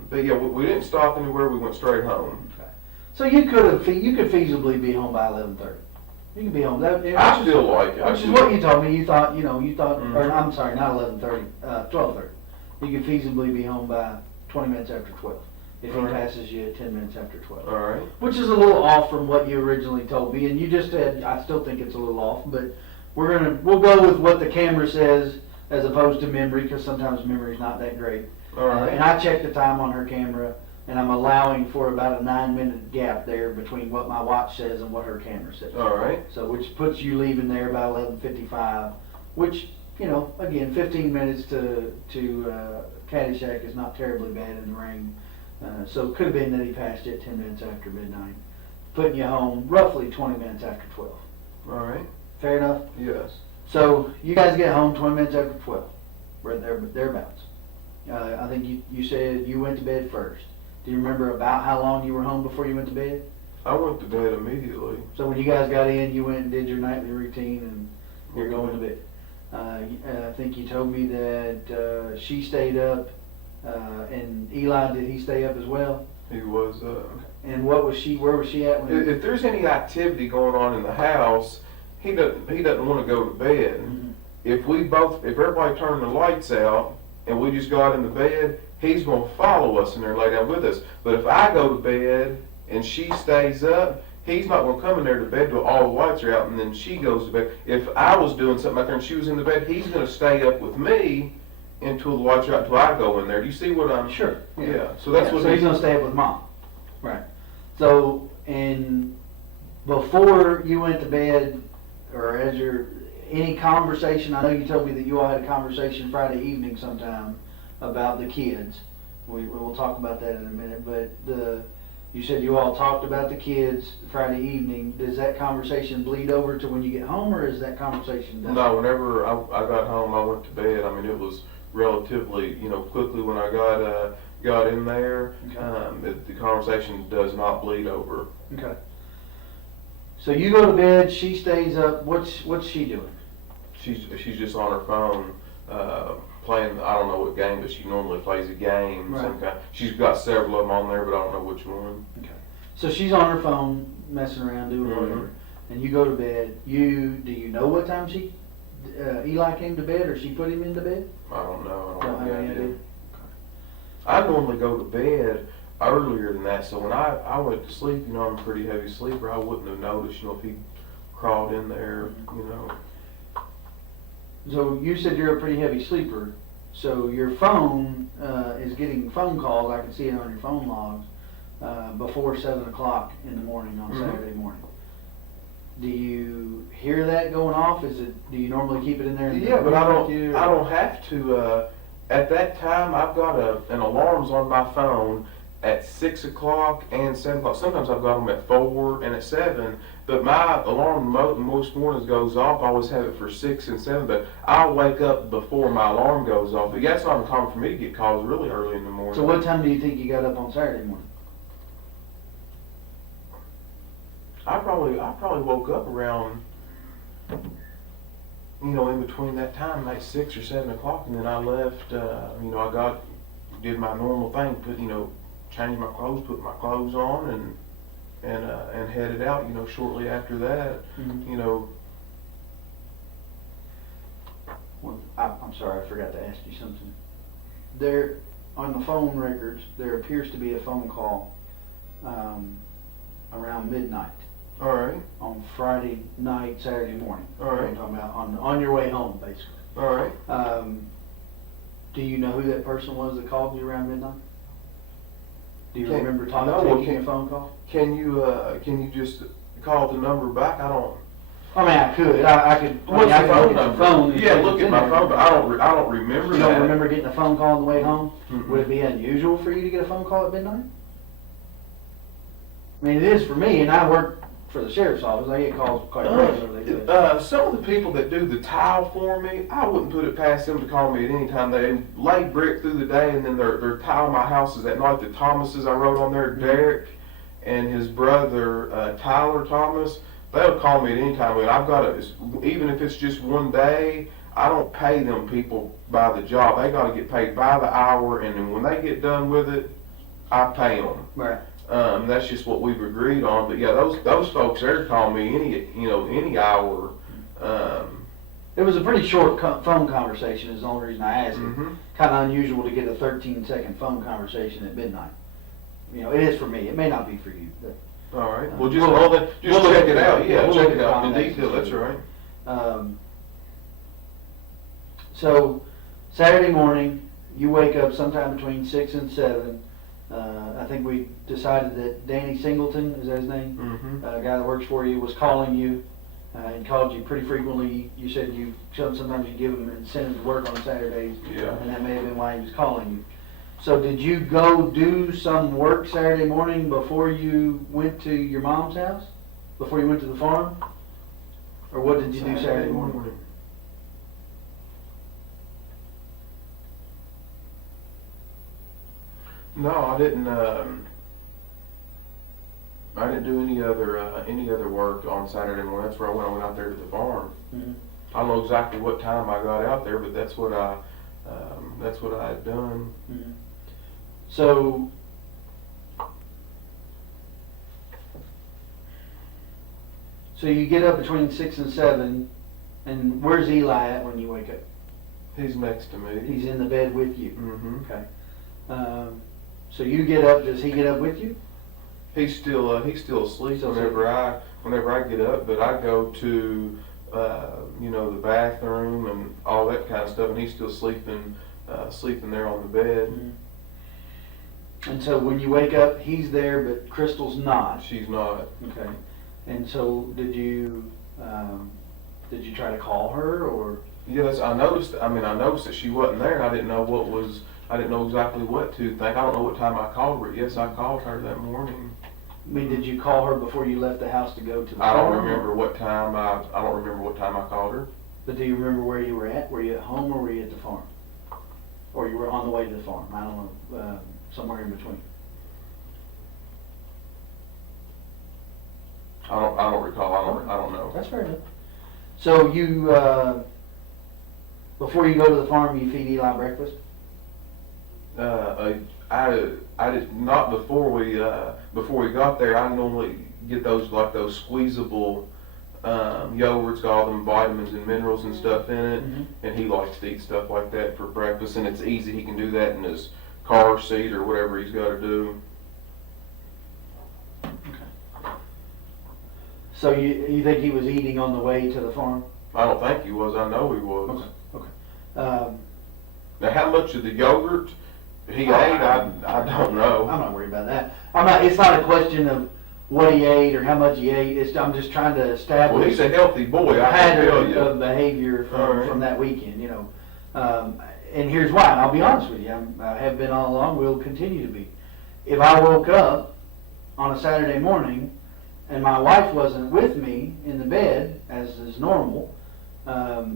But yeah, we didn't stop anywhere. We went straight home. Okay. So you could feasibly be home by 11:30. You could be home. I feel like it. Which is what you told me. You thought, Mhm. or I'm sorry, not 11:30, 12:30. You could feasibly be home by 20 minutes after 12 if he All right. passes you at 10 minutes after 12. All right. Which is a little off from what you originally told me, and you just said I still think it's a little off, but we'll go with what the camera says as opposed to memory, because sometimes memory's not that great. All right. And I checked the time on her camera, and I'm allowing for about a 9-minute gap there between what my watch says and what her camera says. All right. So which puts you leaving there about 11:55, which, you know, again, 15 minutes to Caddyshack is not terribly bad in the rain. So it could have been that he passed you at 10 minutes after midnight, putting you home roughly 20 minutes after 12. All right. Fair enough? Yes. So you guys get home 20 minutes after 12, right there, thereabouts. I think you said you went to bed first. Do you remember about how long you were home before you went to bed? I went to bed immediately. So when you guys got in, you went and did your nightly routine, and you're going to bed. I think you told me that she stayed up, and Eli, did he stay up as well? He was. And where was she at when? If there's any activity going on in the house, he doesn't want to go to bed. Mhm. If everybody turned the lights out and we just got in the bed, he's going to follow us in there and lay down with us. But if I go to bed and she stays up, he's not going to come in there to bed till all the lights are out and then she goes to bed. If I was doing something out there and she was in the bed, he's going to stay up with me until the lights are out until I go in there. Do you see what I'm? Sure. Yeah. So that's what So he's gonna stay up with mom. Right. So, and before you went to bed, or as any conversation, I know you told me that you all had a conversation Friday evening sometime about the kids. We'll talk about that in a minute, but you said you all talked about the kids Friday evening. Does that conversation bleed over to when you get home, or is that conversation done? No, whenever I got home, I went to bed. I mean, it was relatively, quickly when I got in there. Okay. The conversation does not bleed over. Okay. So you go to bed, she stays up. What's she doing? She's just on her phone playing. I don't know what game, but she normally plays a game. Right. Some kind. She's got several of them on there, but I don't know which one. Okay. So she's on her phone, messing around, doing Mhm. whatever, and you go to bed. Do you know what time Eli came to bed, or she put him into bed? I don't know. I Don't don't have have any any idea. idea. I normally go to bed earlier than that, so when I went to sleep, I'm a pretty heavy sleeper. I wouldn't have noticed, if he crawled in there, So you said you're a pretty heavy sleeper. So your phone is getting phone calls, I can see it on your phone logs, before 7 o'clock in the morning on Saturday morning. Do you hear that going off? Do you normally keep it in there? Yeah, but I don't have to, at that time, I've got an alarms on my phone at 6 o'clock and 7 o'clock. Sometimes I've got them at 4 and at 7, but my alarm most mornings goes off. I always have it for 6 and 7, but I'll wake up before my alarm goes off. But yeah, it's not uncommon for me to get calls really early in the morning. So what time do you think you got up on Saturday morning? I probably woke up around, in between that time, like 6 or 7 o'clock, and then I left. I did my normal thing, changed my clothes, put my clothes on, and headed out. Shortly after that, Mm-hmm. Well, I'm sorry, I forgot to ask you something. There, on the phone records, there appears to be a phone call around midnight. All right. On Friday night, Saturday morning. All right. I'm talking about on your way home, basically. All right. Do you know who that person was that called you around midnight? Do you remember taking a phone call? Can you just call the number back? I don't. I mean, I could. I could. What's I the could phone look at number? your phone. Yeah, look at my phone, but I don't remember You that. don't remember getting a phone call on the way home? Mm-mm. Would it be unusual for you to get a phone call at midnight? I mean, it is for me, and I work for the sheriff's office. I get calls quite regularly. Some of the people that do the tile for me, I wouldn't put it past them to call me at any time. They lay brick through the day, and then their tile my house is at night. The Thomases I wrote on there, Derek and his brother Tyler Thomas, they'll call me at any time. And I've got even if it's just one day, I don't pay them people by the job. They got to get paid by the hour, and then when they get done with it, I pay them. Right. That's just what we've agreed on. But yeah, those folks there call me any hour. It was a pretty short phone conversation is the only reason I asked it. Mm-hmm. Kind of unusual to get a 13-second phone conversation at midnight. It is for me. It may not be for you. But, All right. Well, we'll check it out. Yeah, we'll check look it at out in contacts detail. and That's right. So Saturday morning, you wake up sometime between 6 and 7. I think we decided that Danny Singleton, is that his name? Mm-hmm. A guy that works for you, was calling you and called you pretty frequently. You said sometimes you give him incentive to work on Saturdays, Yeah. and that may have been why he was calling you. So did you go do some work Saturday morning before you went to your mom's house? Before you went to the farm? Or what did you do Saturday morning? No, I didn't. I didn't do any other work on Saturday morning. That's where I went out there to the farm. Mm-hmm. I don't know exactly what time I got out there, but that's what I had done. Mm-hmm. So you get up between 6 and 7, and where's Eli at when you wake up? He's next to me. He's in the bed with you. Mm-hmm. Okay. So you get up. Does he get up with you? He's still asleep whenever I get up, but I go to the bathroom and all that kind of stuff, and he's still sleeping there on the bed. Mm-hmm. And so when you wake up, he's there, but Crystal's not. She's not. Okay. And so did you try to call her or? Yes, I noticed that she wasn't there, and I didn't know exactly what to think. I don't know what time I called her. Yes, I called her that morning. I mean, did you call her before you left the house to go to the I don't farm? remember what time I called her. But do you remember where you were at? Were you at home or were you at the farm? Or you were on the way to the farm? I don't know, somewhere in between. I don't recall. I don't know. That's fair enough. So you, before you go to the farm, you feed Eli breakfast? I did not before we got there. I normally get those squeezable yogurts, got all them vitamins and minerals and stuff in it, Mm-hmm. and he likes to eat stuff like that for breakfast, and it's easy. He can do that in his car seat or whatever he's got to do. Okay. So you think he was eating on the way to the farm? I don't think he was. I know he was. Okay. Now, how much of the yogurt he ate, I don't know. I'm not worried about that. It's not a question of what he ate or how much he ate. I'm just trying to Well, establish he's a healthy boy, I can tell pattern you. of behavior All right. from that weekend, you know. And here's why, and I'll be honest with you, I have been all along, will continue to be. If I woke up on a Saturday morning and my wife wasn't with me in the bed, as is normal,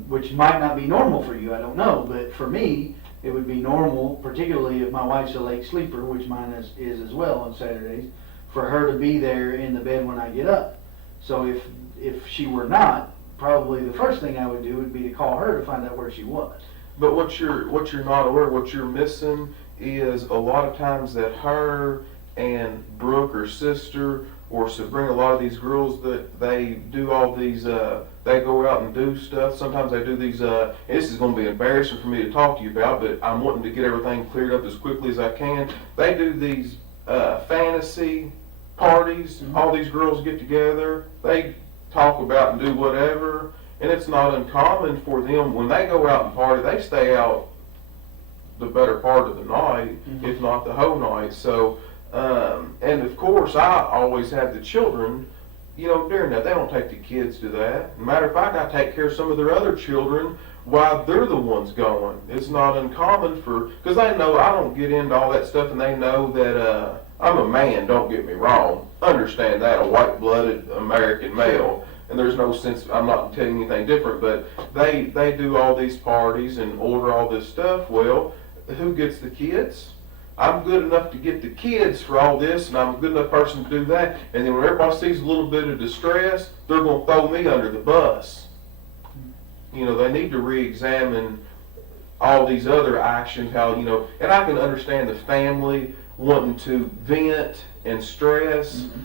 which might not be normal for you, I don't know, but for me, it would be normal, particularly if my wife's a late sleeper, which mine is as well on Saturdays, for her to be there in the bed when I get up. So if she were not, probably the first thing I would do would be to call her to find out where she was. But what you're not aware, what you're missing is a lot of times that her and Brooke, her sister, or Sabrina, a lot of these girls that they do all these, they go out and do stuff. Sometimes they do these, and this is going to be embarrassing for me to talk to you about, but I'm wanting to get everything cleared up as quickly as I can. They do these fantasy parties. Mm-hmm. All these girls get together. They talk about and do whatever. And it's not uncommon for them, when they go out and party, they stay out the better part of the night, Mm-hmm. if not the whole night. So, and of course, I always have the children, you know, during that. They don't take the kids to that. Matter of fact, I take care of some of their other children while they're the ones going. It's not uncommon because they know I don't get into all that stuff, and they know that I'm a man, don't get me wrong. Understand that, a white-blooded American male. And there's no sense, I'm not telling you anything different, but they do all these parties and order all this stuff. Well, who gets the kids? I'm good enough to get the kids for all this, and I'm a good enough person to do that. And then when everybody sees a little bit of distress, they're going to throw me under the bus. You know, they need to re-examine all these other actions, how, you know, and I can understand the family wanting to vent and stress. Mm-hmm.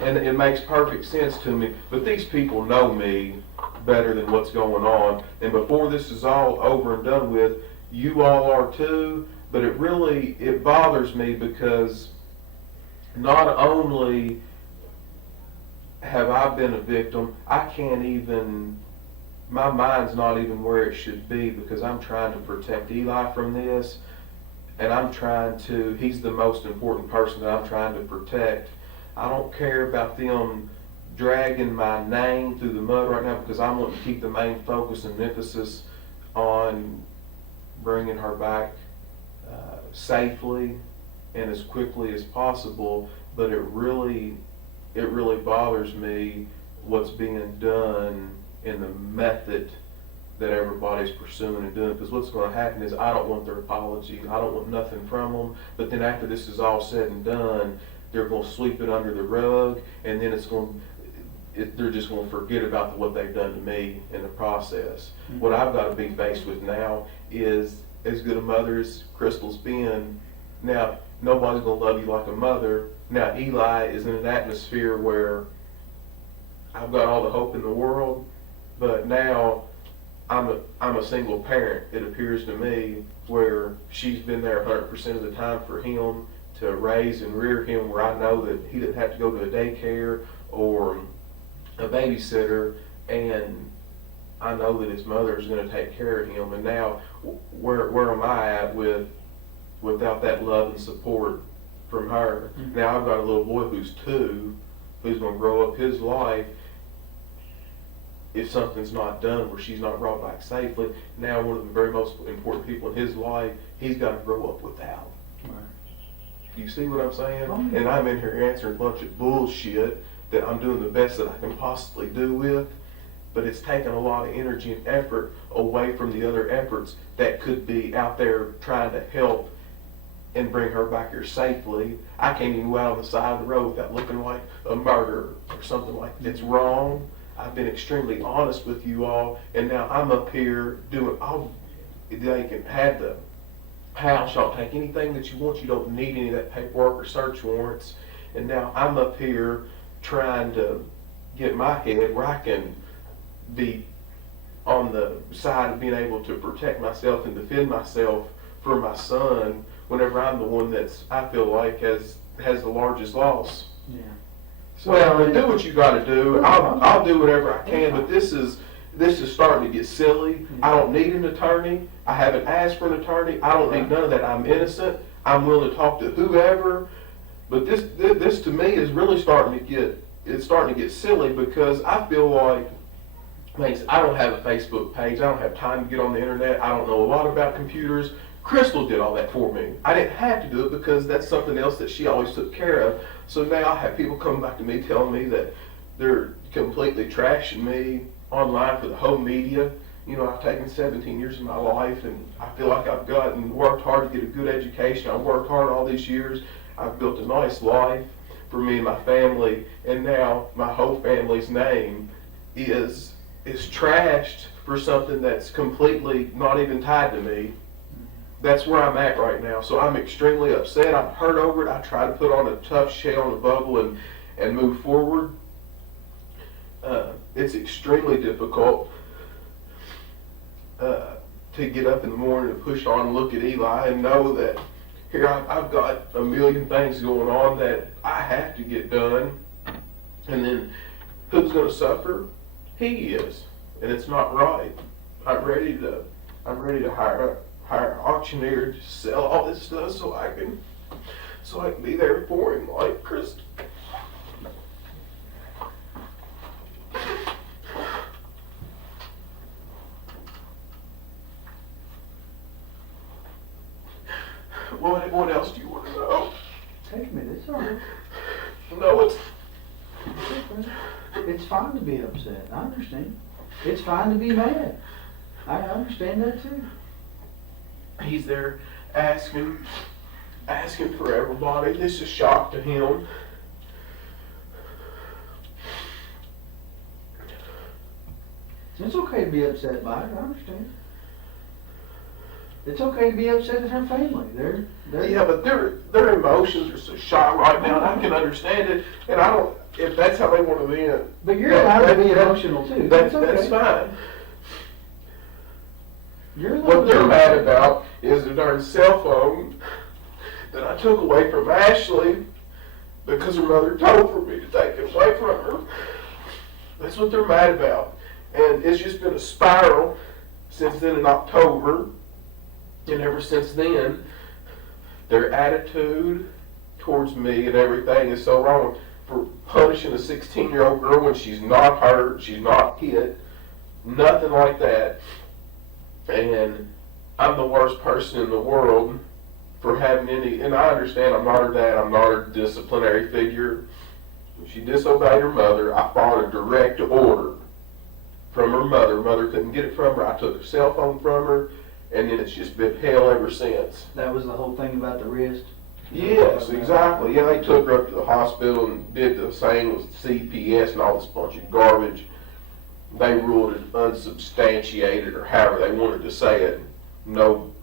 And it makes perfect sense to me, but these people know me better than what's going on. And before this is all over and done with, you all are too, but it bothers me because not only have I been a victim, my mind's not even where it should be, because I'm trying to protect Eli from this, and he's the most important person that I'm trying to protect. I don't care about them dragging my name through the mud right now, because I want to keep the main focus and emphasis on bringing her back safely and as quickly as possible. But it really bothers me what's being done in the method that everybody's pursuing and doing, because what's going to happen is I don't want their apology. I don't want nothing from them. But then after this is all said and done, they're going to sweep it under the rug, and then they're just going to forget about what they've done to me in the process. Mm-hmm. What I've got to be faced with now is, as good a mother as Crystal's been, now nobody's going to love you like a mother. Now Eli is in an atmosphere where I've got all the hope in the world, but now I'm a single parent, it appears to me, where she's been there 100% of the time for him, to raise and rear him, where I know that he didn't have to go to a daycare or a babysitter, and I know that his mother is going to take care of him. And now, where am I at without that love and support from her? Mm-hmm. Now I've got a little boy who's 2, who's going to grow up his life. If something's not done, where she's not brought back safely, now one of the very most important people in his life, he's got to grow up without. Right. You see what I'm saying? Oh, yeah. And I'm in here answering a bunch of bullshit that I'm doing the best that I can possibly do with, but it's taking a lot of energy and effort away from the other efforts that could be out there trying to help and bring her back here safely. I can't even go out on the side of the road without looking like a murderer or something like that. It's wrong. I've been extremely honest with you all, and now I'm up here they can have the house, y'all take anything that you want, you don't need any of that paperwork or search warrants, and now I'm up here trying to get my head where I can be on the side of being able to protect myself and defend myself for my son, whenever I'm the one I feel like has the largest loss. Yeah. So do what you got to do. I'll do whatever I can, but this is this is starting to get silly. I don't need an attorney. I haven't asked for an attorney. I don't need none of that. I'm innocent. I'm willing to talk to whoever. But this to me is really starting to get silly, because I feel like, I don't have a Facebook page. I don't have time to get on the internet. I don't know a lot about computers. Crystal did all that for me. I didn't have to do it because that's something else that she always took care of. So now I have people coming back to me telling me that they're completely trashing me online for the whole media. You know, I've taken 17 years of my life, and I feel like I've worked hard to get a good education. I've worked hard all these years. I've built a nice life for me and my family, and now my whole family's name is trashed for something that's completely not even tied to me. That's where I'm at right now. So I'm extremely upset. I'm hurt over it. I try to put on a tough shell and a bubble and move forward. It's extremely difficult to get up in the morning and push on and look at Eli and know that here I've got a million things going on that I have to get done. And then who's going to suffer? He is. And it's not right. I'm ready to hire an auctioneer to sell all this stuff so I can be there for him like Chris. What else do you want to know? Take a minute, it's all right. No, It's fine to be upset, I understand. It's fine to be mad. I understand that too. he's there asking for everybody. This is a shock to him. It's okay to be upset by it, I understand. It's okay to be upset at her family. They're Yeah, but their emotions are so shocked right now, and I can understand it. And I don't, if that's how they want to be. But you're allowed to be emotional too. That's okay. fine. What they're mad about is the darn cell phone that I took away from Ashley because her mother told for me to take it away from her. That's what they're mad about. And it's just been a spiral since then in October. And ever since then, their attitude towards me and everything is so wrong. For punishing a 16-year-old girl when she's not hurt, she's not hit, nothing like that. And I'm the worst person in the world for having any, and I understand I'm not her dad, I'm not her disciplinary figure. When she disobeyed her mother, I followed a direct order from her mother. Her mother couldn't get it from her. I took her cell phone from her. And then it's just been hell ever since. That was the whole thing about the wrist? Yes, exactly. Yeah, they took her up to the hospital and did the same with CPS and all this bunch of garbage. They ruled it unsubstantiated, or however they wanted to say it. No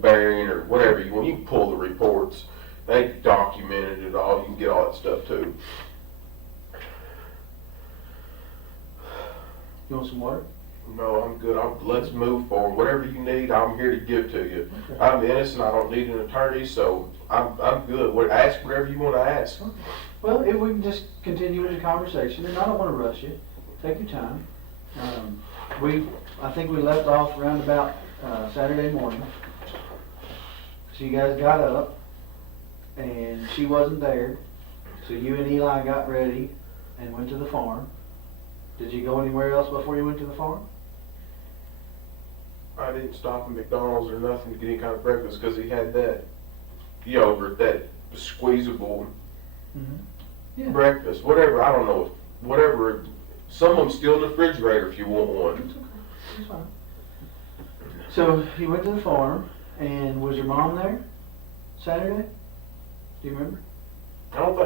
bearing, or whatever you want. You can pull the reports. They documented it all. You can get all that stuff too. You want some water? No, I'm good. Let's move forward. Whatever you need, I'm here to give to you. Okay. I'm innocent. I don't need an attorney, so I'm good. Ask whatever you want to ask. Okay. Well, if we can just continue with the conversation, and I don't want to rush you. Take your time. I think we left off around about Saturday morning. So you guys got up, and she wasn't there. So you and Eli got ready and went to the farm. Did you go anywhere else before you went to the farm? I didn't stop at McDonald's or nothing to get any kind of breakfast because he had that yogurt, that squeezable breakfast, whatever. I don't know, whatever. Some of them still in the refrigerator if you want one. It's okay. It's fine. So you went to the farm, and was your mom there Saturday? Do you remember?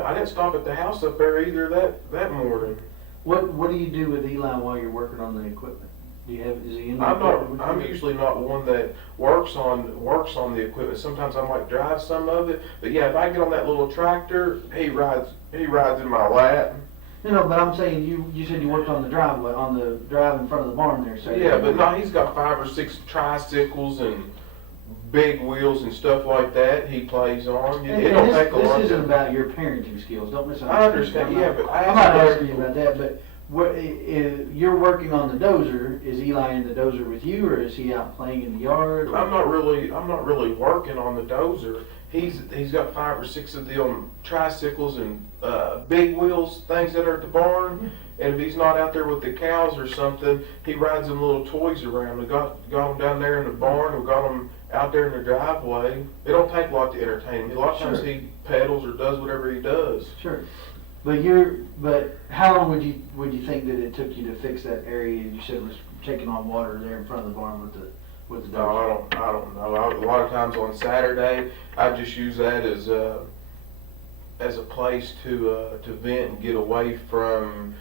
I didn't stop at the house up there either that morning. What do you do with Eli while you're working on the equipment? Is he in the equipment? I'm usually not one that works on the equipment. Sometimes I might drive some of it, but yeah, if I get on that little tractor, he rides in my lap. No, but I'm saying you said you worked on the driveway, on the drive in front of the barn there. So yeah, but no, he's got 5 or 6 tricycles and big wheels and stuff like that he plays on. It don't take a lot. This isn't about your parenting skills. Don't misunderstand. I understand, yeah, but I'm not asking you about that, you're working on the dozer. Is Eli in the dozer with you, or is he out playing in the yard? Or? I'm not really working on the dozer. He's got 5 or 6 of them tricycles and big wheels things that are at the barn. And if he's not out there with the cows or something, he rides them little toys around. We got them down there in the barn. We got them out there in the driveway. It don't take a lot to entertain him. A lot of times he pedals or does whatever he does. Sure. But how long would you think that it took you to fix that area you said was taking on water there in front of the barn with the dozer? No, I don't know. A lot of times on Saturday, I just use that as a place to vent and get away from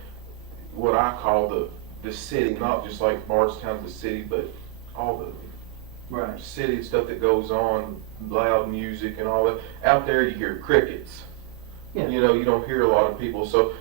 what I call the city, not just like Bardstown's the city, but all the city stuff that goes on, loud music and all that. Out there you hear crickets. Yeah. You know, you don't hear a lot of people, so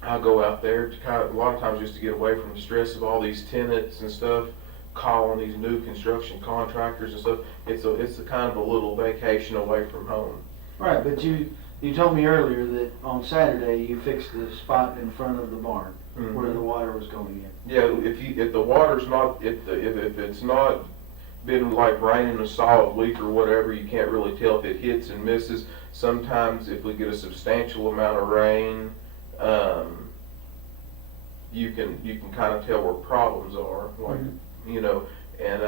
I go out there to a lot of times just to get away from the stress of all these tenants and stuff, calling these new construction contractors and stuff. It's a kind of a little vacation away from home. Right, but you told me earlier that on Saturday you fixed the spot in front of the barn where the water was going in. Yeah, if the water's not if it's not been like raining a solid week or whatever, you can't really tell if it hits and misses. Sometimes if we get a substantial amount of rain, you can kind of tell where problems are, like you know, and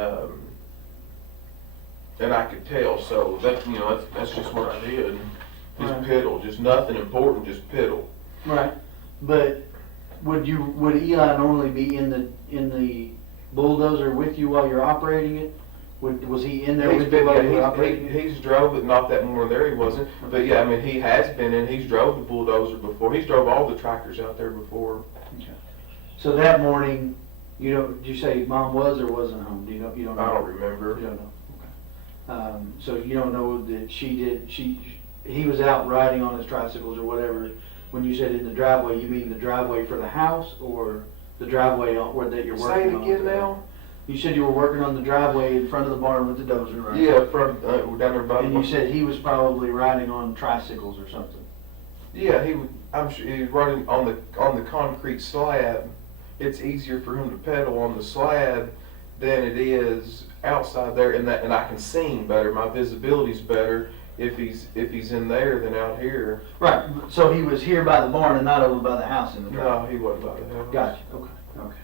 I could tell. So that's just what I did. Just piddle, just nothing important, just piddle. Right, but would Eli normally be in the bulldozer with you while you're operating it? Was he in there with you while you were operating it? He's drove it, not that more there he wasn't. But yeah, I mean he has been in. He's drove the bulldozer before. He's drove all the tractors out there before. Okay. So that morning, did you say Mom was or wasn't home? You don't know? I don't remember. You don't know. Okay. So you don't know that he was out riding on his tricycles or whatever. When you said in the driveway, you mean the driveway for the house or the driveway where that you're working on? Say it again now. You said you were working on the driveway in front of the barn with the dozer, right? Yeah, we're down there by the And you said he was probably riding on tricycles or something. Yeah, I'm sure he was riding on the concrete slab. It's easier for him to pedal on the slab than it is outside there, and I can see him better. My visibility's better if he's in there than out here. Right. So he was here by the barn and not over by the house in the driveway. No, he wasn't by the house. Gotcha. Okay.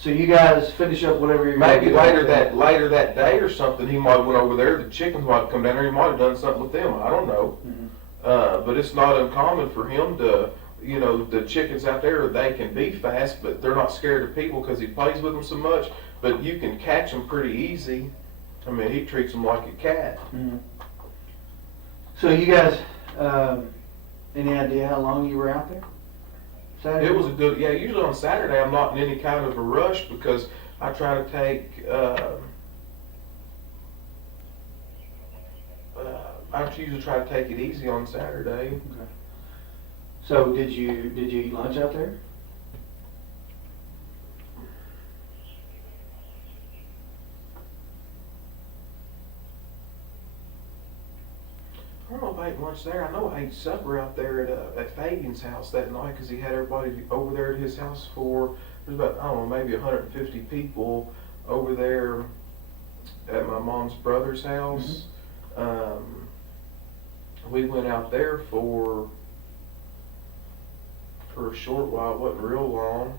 So you guys finish up whatever you're maybe gonna do later that day or something. He might have went over there. The chickens might have come down there. He might have done something with them. I don't know. But it's not uncommon for him to, the chickens out there, they can be fast, but they're not scared of people because he plays with them so much. But you can catch them pretty easy. I mean, he treats them like a cat. So you guys, any idea how long you were out there? Saturday? It was usually on Saturday I'm not in any kind of a rush because I try to take, I usually try to take it easy on Saturday. Okay. So did you eat lunch out there? I don't know if I ate lunch there. I know I ate supper out there at Fabian's house that night because he had everybody over there at his house there's about, I don't know, maybe 150 people over there at my mom's brother's house. We went out there for a short while. It wasn't real long.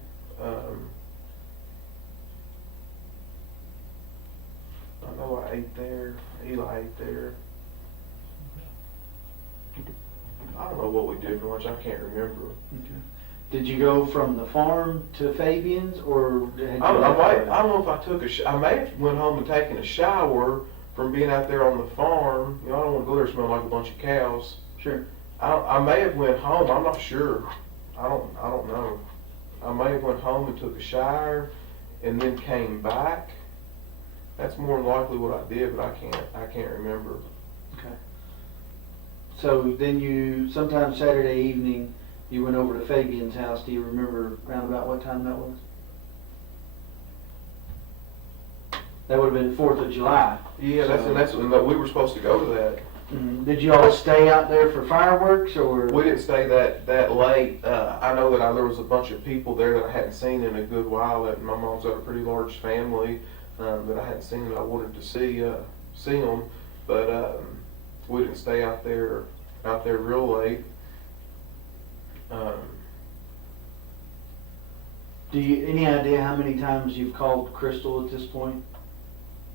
I know I ate there. Eli ate there. I don't know what we did for lunch. I can't remember. Okay. Did you go from the farm to Fabian's, or I don't know if I took I may have went home and taken a shower from being out there on the farm. I don't want to go there smelling like a bunch of cows. Sure. I may have went home. I'm not sure. I don't know. I may have went home and took a shower, and then came back. That's more than likely what I did, but I can't remember. Okay. So then sometime Saturday evening, you went over to Fabian's house. Do you remember around about what time that was? That would have been 4th of July. Yeah, that's when we were supposed to go to that. Did you all stay out there for fireworks, or? We didn't stay that late. I know that there was a bunch of people there that I hadn't seen in a good while. That my mom's got a pretty large family that I hadn't seen, and I wanted to see them, but we didn't stay out there real late. Do you any idea how many times you've called Crystal at this point?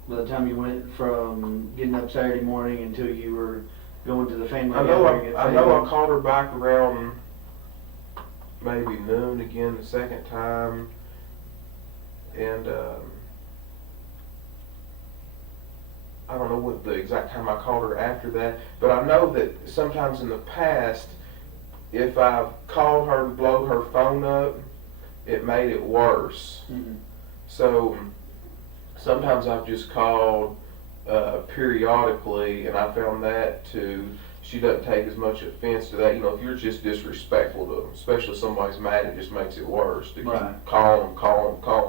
By the time you went from getting up Saturday morning until you were going to the family gathering? I know I called her back around maybe noon again the second time, and I don't know what the exact time I called her after that, but I know that sometimes in the past, if I've called her and blown her phone up, it made it worse. Mm-hmm. So sometimes I've just called periodically, and I found that she doesn't take as much offense to that. You know, if you're just disrespectful to them, especially if somebody's mad, it just makes it worse to keep calling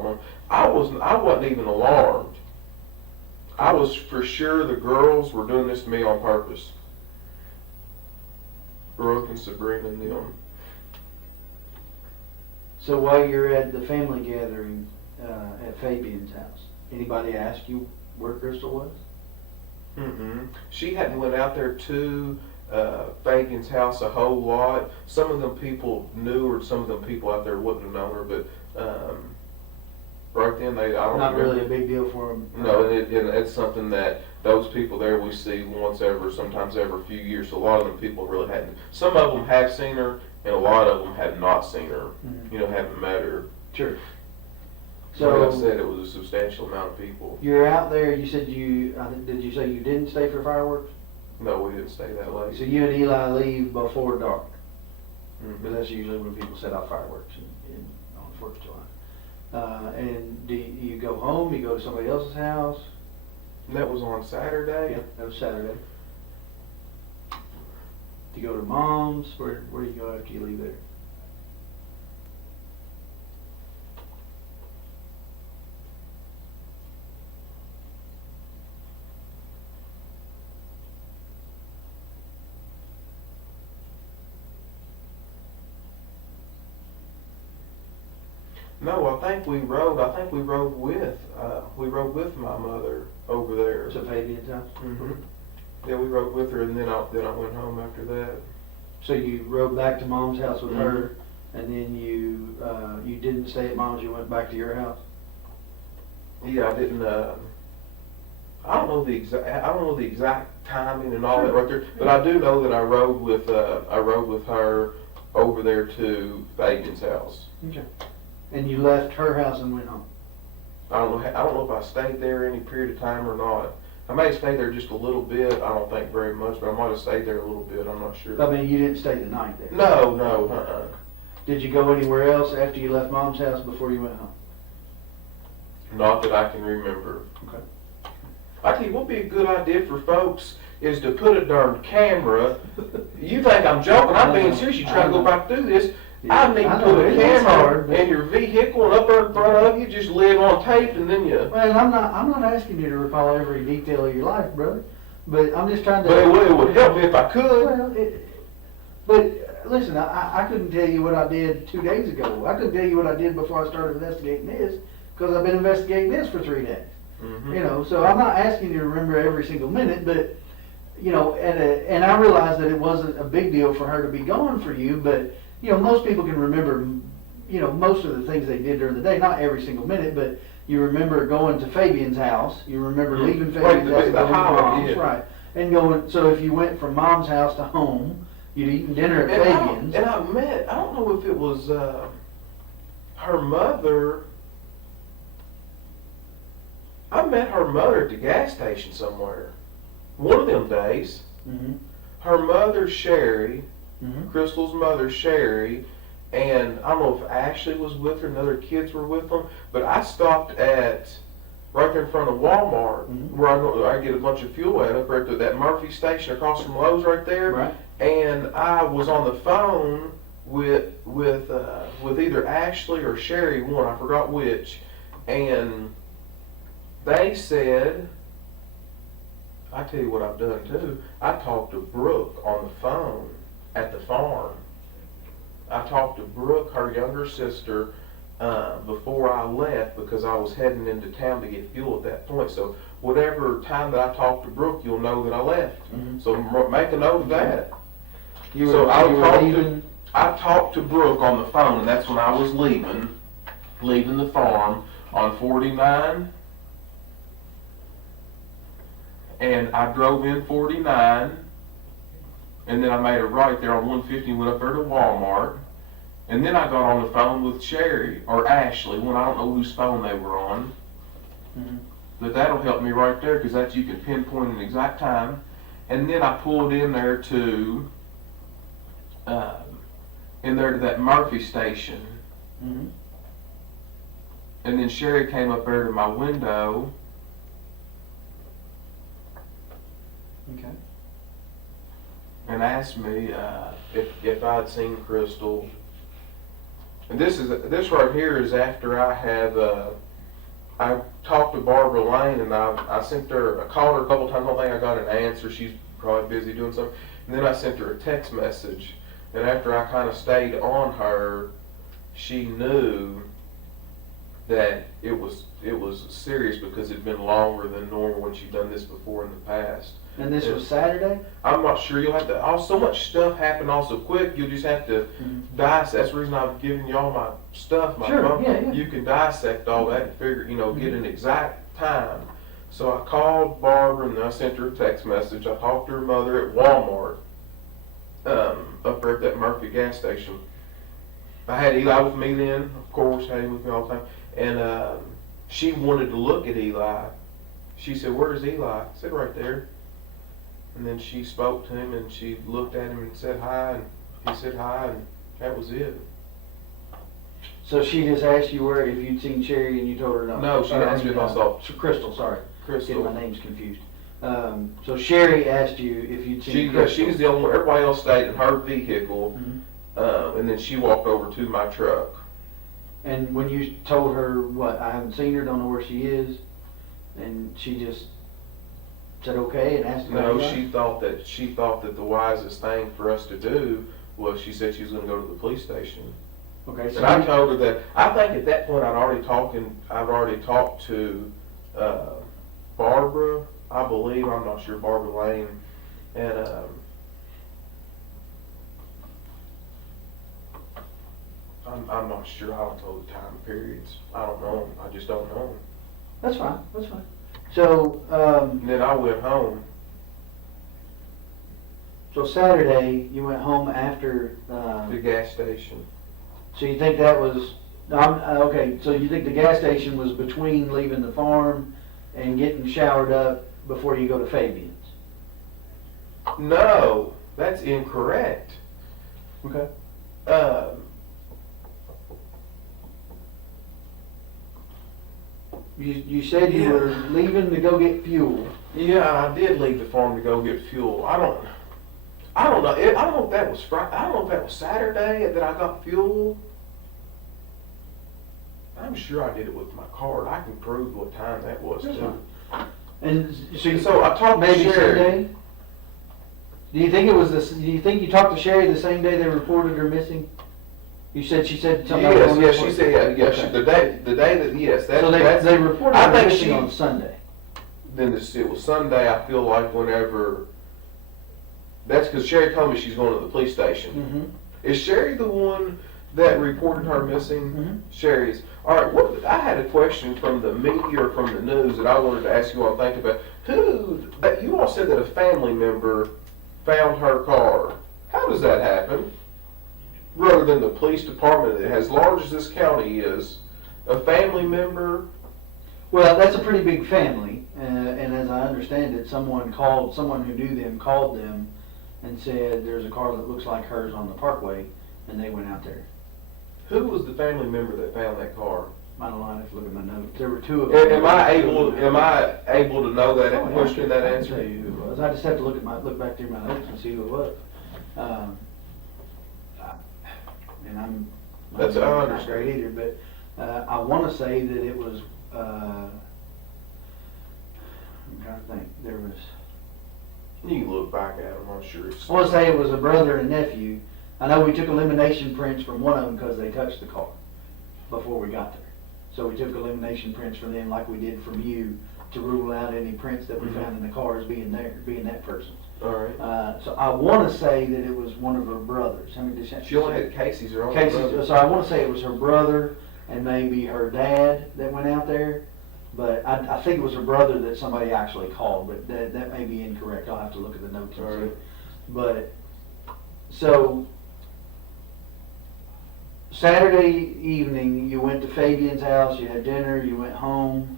them. I wasn't even alarmed. I was for sure the girls were doing this to me on purpose. Brooke and Sabrina and them. So while you're at the family gathering at Fabian's house, anybody ask you where Crystal was? Mm-mm. She hadn't went out there to Fabian's house a whole lot. Some of them people knew her, some of them people out there wouldn't have known her, but right then I don't Not remember. really a big deal for them. No, and it's something that those people there we see once ever, sometimes every few years. So a lot of them people really hadn't. Some of them have seen her, and a lot of them had not seen her. Mm-hmm. You know, haven't met her. Sure. So like I said, it was a substantial amount of people. You're out there. You said did you say you didn't stay for fireworks? No, we didn't stay that late. So you and Eli leave before dark, Mm-hmm. because that's usually when people set off fireworks on 4th of July. And do you go home? You go to somebody else's house? And that was on Saturday. Yep, that was Saturday. Do you go to Mom's? Where do you go after you leave there? No, I think we rode with my mother over there. To Fabian's house? Mm-hmm. Yeah, we rode with her, and then I went home after that. So you rode back to Mom's house with her, and then you didn't stay at Mom's. You went back to your house. Yeah, I didn't. I don't know the exact timing and all that right there, but I do know that I rode with her over there to Fabian's house. Okay. And you left her house and went home. I don't know if I stayed there any period of time or not. I may have stayed there just a little bit. I don't think very much, but I might have stayed there a little bit. I'm not sure. I mean, you didn't stay the night there. No. Did you go anywhere else after you left Mom's house before you went home? Not that I can remember. Okay. I tell you what would be a good idea for folks is to put a darn camera. You think I'm joking? I'm being serious. You try to go back through this. I need to put a camera in your vehicle and up there in front of you, just live on tape, and then you. Well, I'm not asking you to recall every detail of your life, brother. But I'm just trying to. But it would help me if I could. Well, but listen, I couldn't tell you what I did 2 days ago. I couldn't tell you what I did before I started investigating this, because I've been investigating this for 3 days. Mm-hmm. You know, so I'm not asking you to remember every single minute, but you know, and I realized that it wasn't a big deal for her to be gone for you, but you know, most people can remember, you know, most of the things they did during the day, not every single minute, but you remember going to Fabian's house, you remember leaving Fabian's house and going to Mom's, right? And going, so if you went from Mom's house to home, you'd eaten dinner at Fabian's. I don't know if it was her mother. I met her mother at the gas station somewhere. One of them days. Mm-hmm. Her mother, Sherry, Mm-hmm. Crystal's mother, Sherry, and I don't know if Ashley was with her and other kids were with them, but I stopped at right there in front of Walmart, where I get a bunch of fuel at up right at that Murphy station across from Lowe's right there. Right. And I was on the phone with either Ashley or Sherry, one, I forgot which, and they said, I tell you what I've done too. I talked to Brooke on the phone at the farm. I talked to Brooke, her younger sister, before I left because I was heading into town to get fuel at that point. So whatever time that I talked to Brooke, you'll know that I left. Mhm. So make a note of that. You So were, I you were talked leaving? I talked to Brooke on the phone, and that's when I was leaving the farm on 49. And I drove in 49, and then I made a right there on 150 and went up there to Walmart. And then I got on the phone with Sherry, or Ashley, when I don't know whose phone they were on. Mhm. But that'll help me right there, because that's, you can pinpoint an exact time. And then I pulled in there to that Murphy station. Mhm. And then Sherry came up there to my window. Okay. And asked me if I'd seen Crystal. And this right here is after I have I talked to Barbara Lane, and I sent her, I called her a couple times. I don't think I got an answer. She's probably busy doing something. And then I sent her a text message. And after I kind of stayed on her, she knew that it was serious because it'd been longer than normal when she'd done this before in the past. And this was Saturday? I'm not sure. You'll have to. So much stuff happened all so quick. You'll just have to dissect. That's the reason I've given you all my stuff. My Sure, phone. yeah. You can dissect all that and figure, get an exact time. So I called Barbara and I sent her a text message. I talked to her mother at Walmart, up there at that Murphy gas station. I had Eli with me then, of course, had him with me all the time. And she wanted to look at Eli. She said, "Where's Eli?" I said, "Right there." And then she spoke to him and she looked at him and said hi, and he said hi, and that was it. So she just asked you if you'd seen Sherry, and you told her no? No, she asked me if I saw Crystal, sorry. Crystal. Getting my names confused. So Sherry asked you if you'd seen Crystal. She's the only one. Everybody else stayed in her vehicle, and then she walked over to my truck. And when you told her, what, I haven't seen her, don't know where she is, and she just said okay and asked about No, Eli? she thought that the wisest thing for us to do was, she said she was going to go to the police station. Okay, so And I told her that, I think at that point I'd already talked to Barbara, I believe, I'm not sure, Barbara Lane, and I'm not sure. I don't know the time periods. I don't know. I just don't know. That's fine, that's fine. So, And then I went home. so Saturday, you went home after, The gas station. so you think that was, okay, so you think the gas station was between leaving the farm and getting showered up before you go to Fabian's? No, that's incorrect. Okay. You said you were leaving to go get fuel. Yeah, I did leave the farm to go get fuel. I don't know. I don't know if that was Friday. I don't know if that was Saturday that I got fuel. I'm sure I did it with my card. I can prove what time that was too. And So I talked to maybe Sherry. Sunday? Do you think it was do you think you talked to Sherry the same day they reported her missing? She said something. Yes, she said, yeah, Okay. the day that, yes, So they reported I her think missing she- on Sunday. Then it was Sunday. I feel like whenever, that's because Sherry told me she's going to the police station. Mm-hmm. Is Sherry the one that reported her missing? Mhm. Sherry's. All right. I had a question from the media or from the news that I wanted to ask you all to think about. You all said that a family member found her car. How does that happen? Rather than the police department, as large as this county is, a family member. Well, that's a pretty big family, and as I understand it, someone who knew them called them and said there's a car that looks like hers on the parkway, and they went out there. Who was the family member that found that car? I don't know, I have to look at my notes. There were two of them. Am I able to know that Oh, yeah, question, that I can answer? tell you who it was. I just have to look back through my notes and see who it was. And I'm That's not great either, but I want to say that it was. I'm trying to think. There was. You can look back at them, I'm sure. I want to say it was a brother and nephew. I know we took elimination prints from one of them because they touched the car before we got there. So we took elimination prints from them like we did from you to rule out any prints that we found in the car as being that person's. All right. So I want to say that it was one of her brothers. How many did She only had Casey's, her only Casey's, brother. so I want to say it was her brother and maybe her dad that went out there. But I think it was her brother that somebody actually called, but that may be incorrect. I'll have to look at the notes and see. Alright. But, so, Saturday evening, you went to Fabian's house, you had dinner, you went home.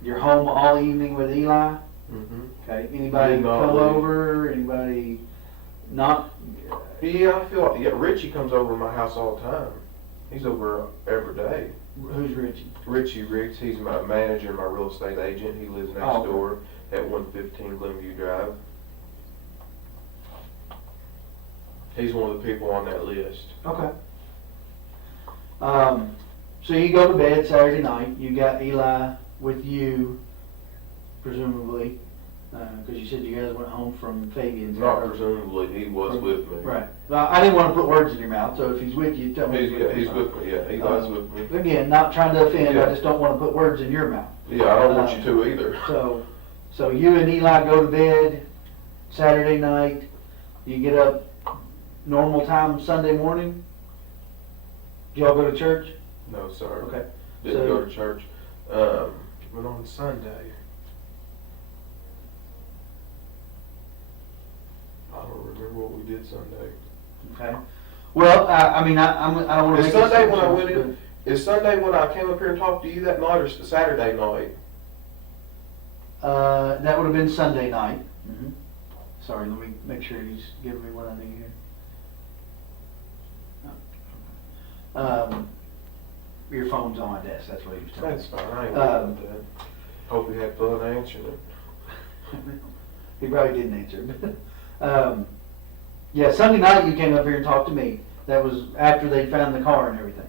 You're home all evening with Eli? Mm-hmm. Okay, anybody Did not come leave. over, anybody not? Yeah, I feel like, yeah, Richie comes over to my house all the time. He's over every day. Who's Richie? Richie Riggs, he's my manager, my real estate agent. He lives next Oh, okay. door at 115 Glenview Drive. He's one of the people on that list. Okay. So you go to bed Saturday night, you got Eli with you, presumably, because you said you guys went home from Fabian's. Not presumably, he was with me. Right. Well, I didn't want to put words in your mouth, so if he's with you, tell me. He's with me, yeah, Eli's with me. Again, not trying to offend, I Yeah. just don't want to put words in your mouth. Yeah, I don't want you to either. So you and Eli go to bed Saturday night, you get up normal time Sunday morning? Did y'all go to church? No, sir. Okay. Didn't So- go to church. But on Sunday, I don't remember what we did Sunday. Okay. Well, I mean, I don't want to Is make Sunday when I assumptions, went in? Is Sunday when I came up here and talked to you that night, or Saturday night? That would have been Sunday night. Sorry, let me make sure he's giving me what I need here. Your phone's on my desk, that's what he was telling me. That's fine. I ain't worried about that. Hope you had fun answering it. He probably didn't answer. Yeah, Sunday night you came up here and talked to me. That was after they found the car and everything.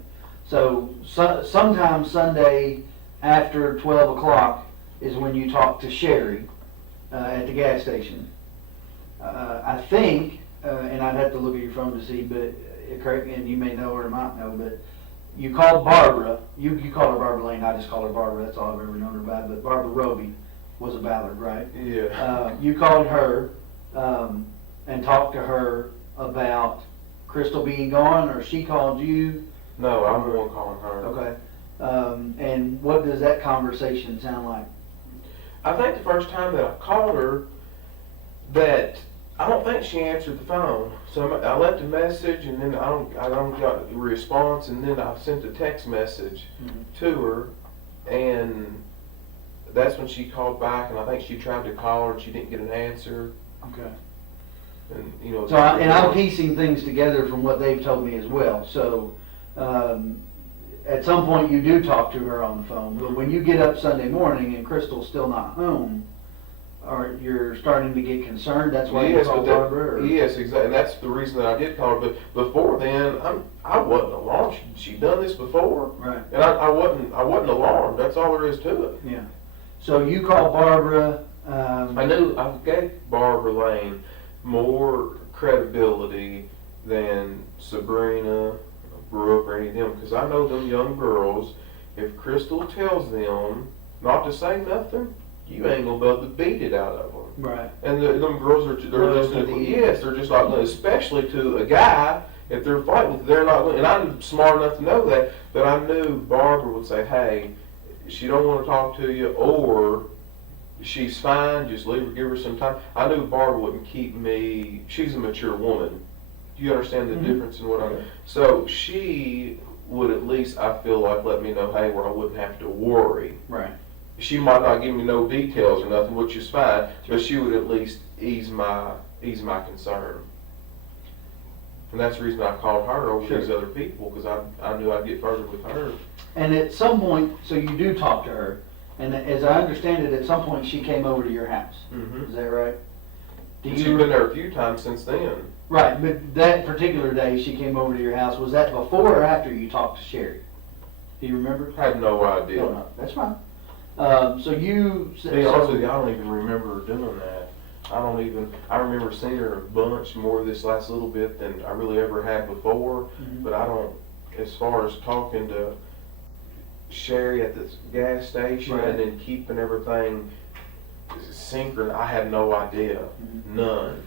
So sometime Sunday after 12 o'clock is when you talked to Sherry at the gas station. I think, and I'd have to look at your phone to see, but correct me, and you may know or might know, but you called Barbara. You call her Barbara Lane. I just call her Barbara. That's all I've ever known her by. But Barbara Roby was a Ballard, right? Yeah. You called her and talked to her about Crystal being gone, or she called you? No, I'm the one calling her. Okay. And what does that conversation sound like? I think the first time that I called her, that I don't think she answered the phone. So I left a message, and then I don't got a response, and then I sent a text message to her, and that's when she called back, and I think she tried to call her and she didn't get an answer. Okay. And you know. So, I'm piecing things together from what they've told me as well. So, at some point you do talk to her on the phone, but when you get up Sunday morning and Crystal's still not home, or you're starting to get concerned, that's why you call Barbara? Or? Yes, exactly. And that's the reason that I did call her. But before then, I wasn't alarmed. She done this before, Right. and I wasn't alarmed. That's all there is to it. Yeah. So you call Barbara. I knew I gave Barbara Lane more credibility than Sabrina, Brooke, or any of them, because I know them young girls. If Crystal tells them not to say nothing, you ain't gonna be able to beat it out of them. Right. And them girls are they're just not gonna, especially to a guy. If they're fighting with, they're not. And I'm smart enough to know that. But I knew Barbara would say, "Hey, she don't want to talk to you," or "She's fine. Just leave her, give her some time." I knew Barbara wouldn't keep me. She's a mature woman. Do you understand the difference in what I? So she would at least, I feel like, let me know, hey, where I wouldn't have to worry. Right. She might not give me no details or nothing, which is fine, but she would at least ease my concern. And that's the reason I called her over these other people, because I knew I'd get further with her. And at some point, so you do talk to her, and as I understand it, at some point she came over to your house. Is that right? She's been there a few times since then. Right, but that particular day she came over to your house, was that before or after you talked to Sherry? Do you remember? I had no idea. No, that's fine. So you... To be honest with you, I don't even remember doing that. I remember seeing her a bunch more this last little bit than I really ever had before, but I don't, as far as talking to Sherry at the gas station Right. and then keeping everything synchronous, I had no idea, none.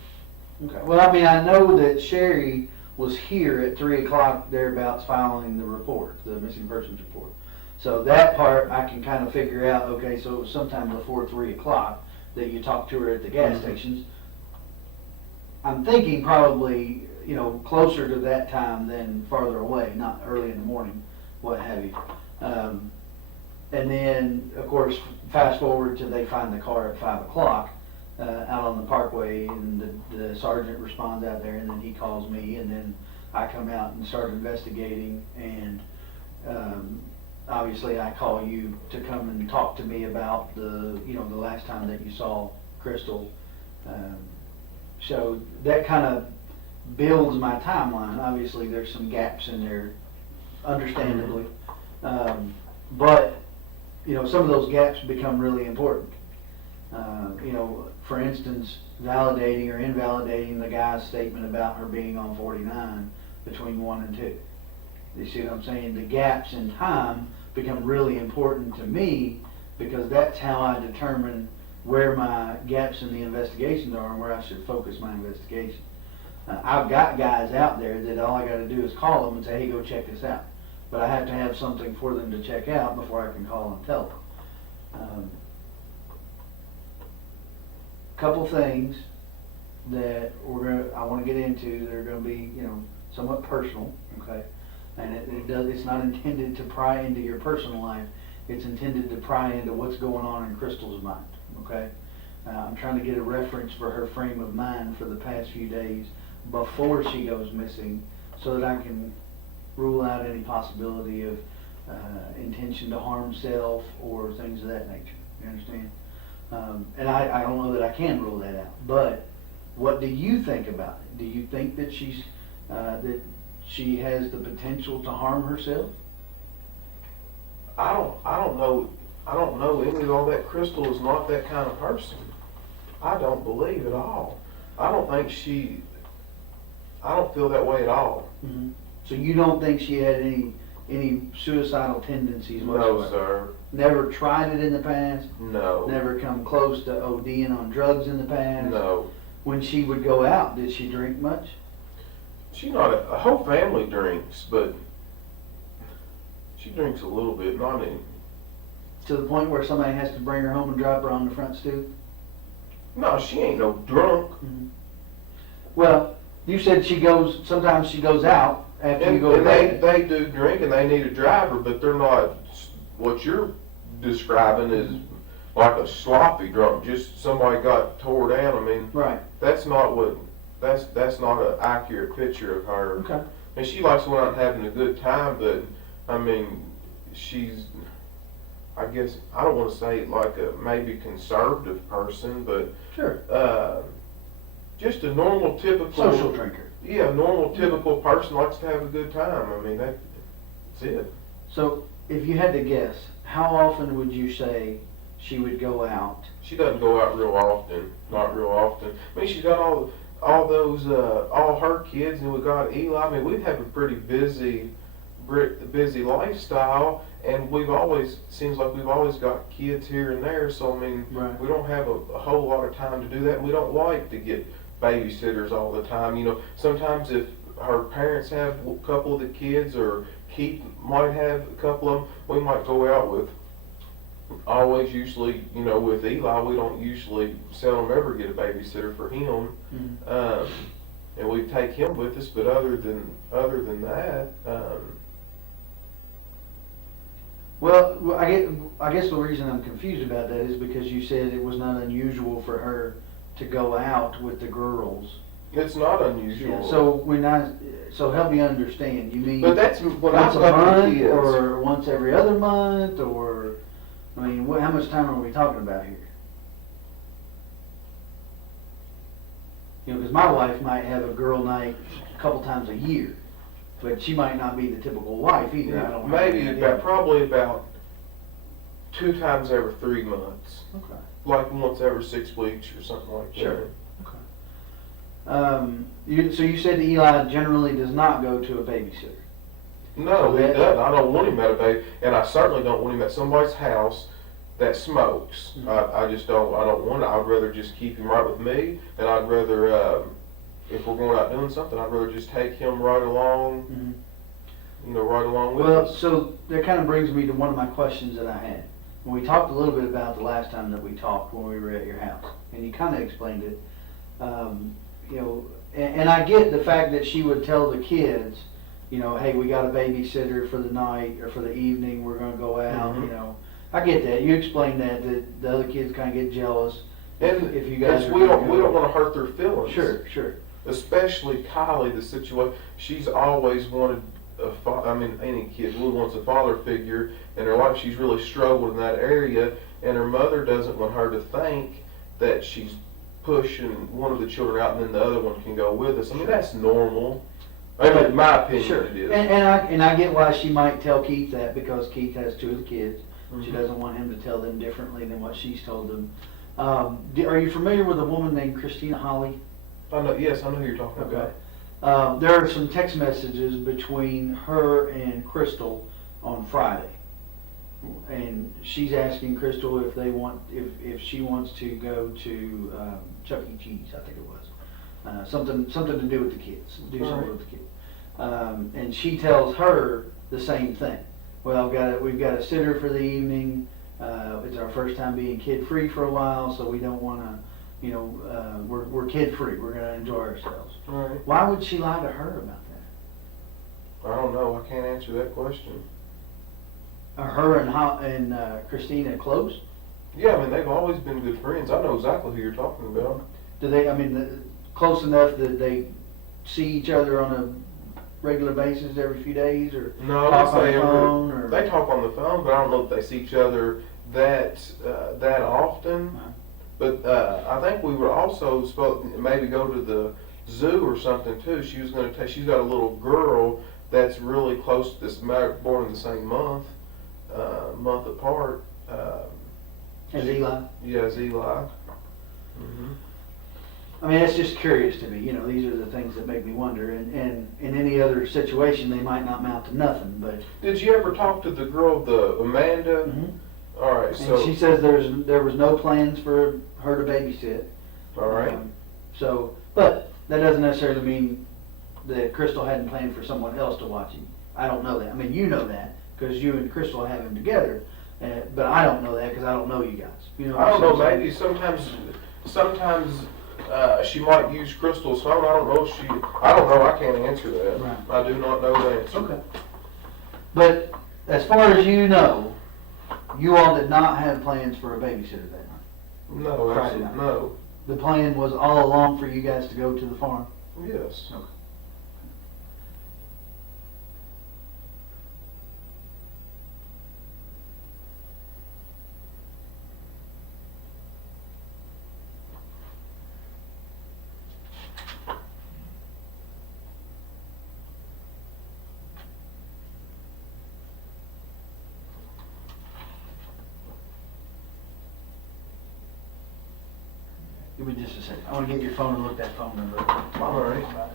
Okay, well, I mean, I know that Sherry was here at 3 o'clock thereabouts filing the report, the missing persons report. So that part I can kind of figure out, okay, so it was sometime before 3 o'clock that you talked to her at the gas stations. I'm thinking probably, you know, closer to that time than farther away, not early in the morning, what have you. And then, of course, fast forward to they find the car at 5 o'clock out on the parkway, and the sergeant responds out there, and then he calls me, and then I come out and start investigating, and obviously I call you to come and talk to me about the last time that you saw Crystal. So that kind of builds my timeline. Obviously there's some gaps in there, understandably. But, you know, some of those gaps become really important. You know, for instance, validating or invalidating the guy's statement about her being on 49 between 1 and 2. You see what I'm saying? The gaps in time become really important to me, because that's how I determine where my gaps in the investigations are and where I should focus my investigation. I've got guys out there that all I got to do is call them and say, hey, go check this out. But I have to have something for them to check out before I can call and tell them. Couple things that I want to get into that are going to be, you know, somewhat personal, okay? And it's not intended to pry into your personal life. It's intended to pry into what's going on in Crystal's mind, okay? I'm trying to get a reference for her frame of mind for the past few days before she goes missing, so that I can rule out any possibility of intention to harm self or things of that nature. You understand? And I don't know that I can rule that out. But what do you think about it? Do you think that she has the potential to harm herself? I don't know any of all that. Crystal is not that kind of person. I don't believe at all. I don't feel that way at all. Mm-hmm. So you don't think she had any suicidal tendencies whatsoever? No, sir. Never tried it in the past? No. Never come close to ODing on drugs in the past? No. When she would go out, did she drink much? She's not a whole family drinks, but she drinks a little bit, not any. To the point where somebody has to bring her home and drop her on the front stoop? No, she ain't no drunk. Mm-hmm. Well, you said sometimes she goes out after you go to And bed. they do drink and they need a driver, but they're not what you're describing is like a sloppy drunk, just somebody got tore down. I mean, Right. that's not an accurate picture of her. Okay. And she likes going out and having a good time, but I mean, she's, I guess, I don't want to say like a maybe conservative person, but Sure. just a normal, typical Social drinker. Yeah, a normal, typical person likes to have a good time. I mean, that's it. So, if you had to guess, how often would you say she would go out? She doesn't go out real often, not real often. I mean, she's got all those, all her kids, and we got Eli. I mean, we've had a pretty busy lifestyle, and seems like we've always got kids here and there. So I mean, Right. we don't have a whole lot of time to do that. We don't like to get babysitters all the time. You know, sometimes if her parents have a couple of the kids, or Keith might have a couple of them, we might go out with. Usually, you know, with Eli, we don't usually seldom ever get a babysitter for him, and we take him with us. But other than that, Well, I guess the reason I'm confused about that is because you said it was not unusual for her to go out with the girls. it's not unusual. Yeah, so help me understand. You mean But that's when once I've a got the month, kids. or once every other month, or I mean, how much time are we talking about here? You know, because my wife might have a girl night a couple times a year, but she might not be the typical wife either. I don't have Maybe any idea. probably about 2 times every 3 months. Okay. Like once every 6 weeks or something like that. Sure. So you said Eli generally does not go to a babysitter. No, he doesn't. I don't want him at a baby, and I certainly don't want him at somebody's house that smokes. Mm-hmm. I just don't. I don't want it. I'd rather just keep him right with me, and I'd rather, if we're going out doing something, I'd rather just take him right along. Mm-hmm. You know, right along with Well, us. so that kind of brings me to one of my questions that I had. When we talked a little bit about the last time that we talked when we were at your house, and you kind of explained it. You know, and I get the fact that she would tell the kids, you know, hey, we got a babysitter for the night or for the evening, we're gonna go out, Mhm. you know. I get that. You explained that the other kids kind of get jealous And if you guys we don't gonna go. want to hurt their feelings. Sure, sure. Especially Kylie, the situation. She's always wanted any kid really wants a father figure in her life. She's really struggled in that area, and her mother doesn't want her to think that she's pushing one of the children out and then the other one can go with us. I mean, that's normal. I mean, in my opinion, Sure. it is. And I get why she might tell Keith that, because Keith has 2 of the kids. She Mhm. doesn't want him to tell them differently than what she's told them. Are you familiar with a woman named Christina Holly? I know. Yes, I know who you're talking Okay. about. There are some text messages between her and Crystal on Friday. And she's asking Crystal if she wants to go to Chuck E. Cheese, I think it was. Something to do with the kids, do something Right. with the kids. And she tells her the same thing. Well, we've got a sitter for the evening. It's our first time being kid-free for a while, so we don't want to, you know, we're kid-free. We're going to enjoy ourselves. Right. Why would she lie to her about that? I don't know. I can't answer that question. Are her and Christina close? Yeah, I mean, they've always been good friends. I know exactly who you're talking about. Do they? I mean, close enough that they see each other on a regular basis every few days, or No, talk on they the phone, or they talk on the phone, but I don't know if they see each other that often. Uh-huh. But I think we were also supposed to maybe go to the zoo or something too. She was going to take. She's got a little girl that's really close to this, born in the same month apart. as Eli? Yes, Eli. Mm-hmm. I mean, it's just curious to me. You know, these are the things that make me wonder. And in any other situation, they might not amount to nothing. But Did you ever talk to the girl, the Amanda? Mhm. All right, And so she says there was no plans for her to babysit. all right. But that doesn't necessarily mean that Crystal hadn't planned for someone else to watch him. I don't know that. I mean, you know that because you and Crystal have him together. But I don't know that because I don't know you guys. You know. I don't know. what I'm saying? Maybe sometimes she might use Crystal's phone. I don't know if she. I don't know. I can't answer that. Right. I do not know the answer. Okay. But as far as you know, you all did not have plans for a babysitter that night. No, Friday absolutely night. no. The plan was all along for you guys to go to the farm. Yes. Okay. Give me just a second. I want to get your phone and look that phone number up. All right. About it.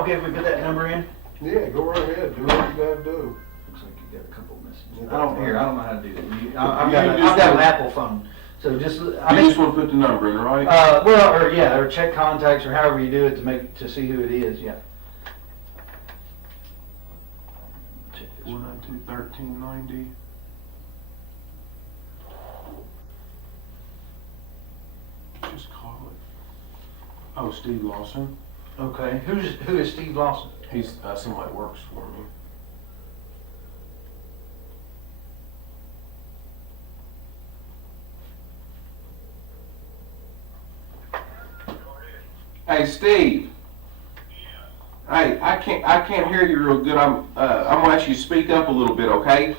okay if we put that number in? Yeah, go right ahead, do what you gotta do. Looks like you got a couple messages. Yeah, I don't know how to do that. I've Yeah, got you just an want- Apple phone, so just, I You mean, just wanna put the number in, right? well, or check contacts or however you do it to see who it is, yeah. Check this one. 492-1390. Just call it. Oh, Steve Lawson. Okay, who is Steve Lawson? He's somebody that works for me. Hey, Steve. Hey, I can't hear you real good. I'm gonna ask you to speak up a little bit, okay? Okay,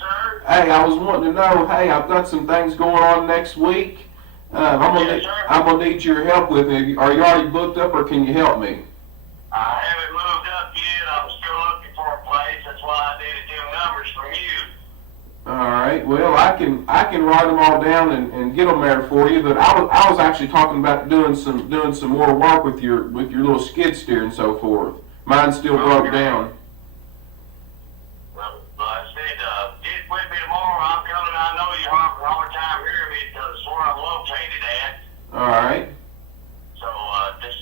sir. Hey, I was wanting to know. Hey, I've got some things going on next week. Yes, sir. I'm gonna need your help with it. Are you already booked up, or can you help me? I haven't moved up yet. I'm still looking for a place. That's why I needed them numbers from you. All right. Well, I can write them all down and get them there for you. But I was actually talking about doing some more work with your little skid steer and so forth. Mine's still broke down. Well, like I said, get with me tomorrow. I'm coming. I know you have a hard time hearing me because it's where I'm located at. All right. So just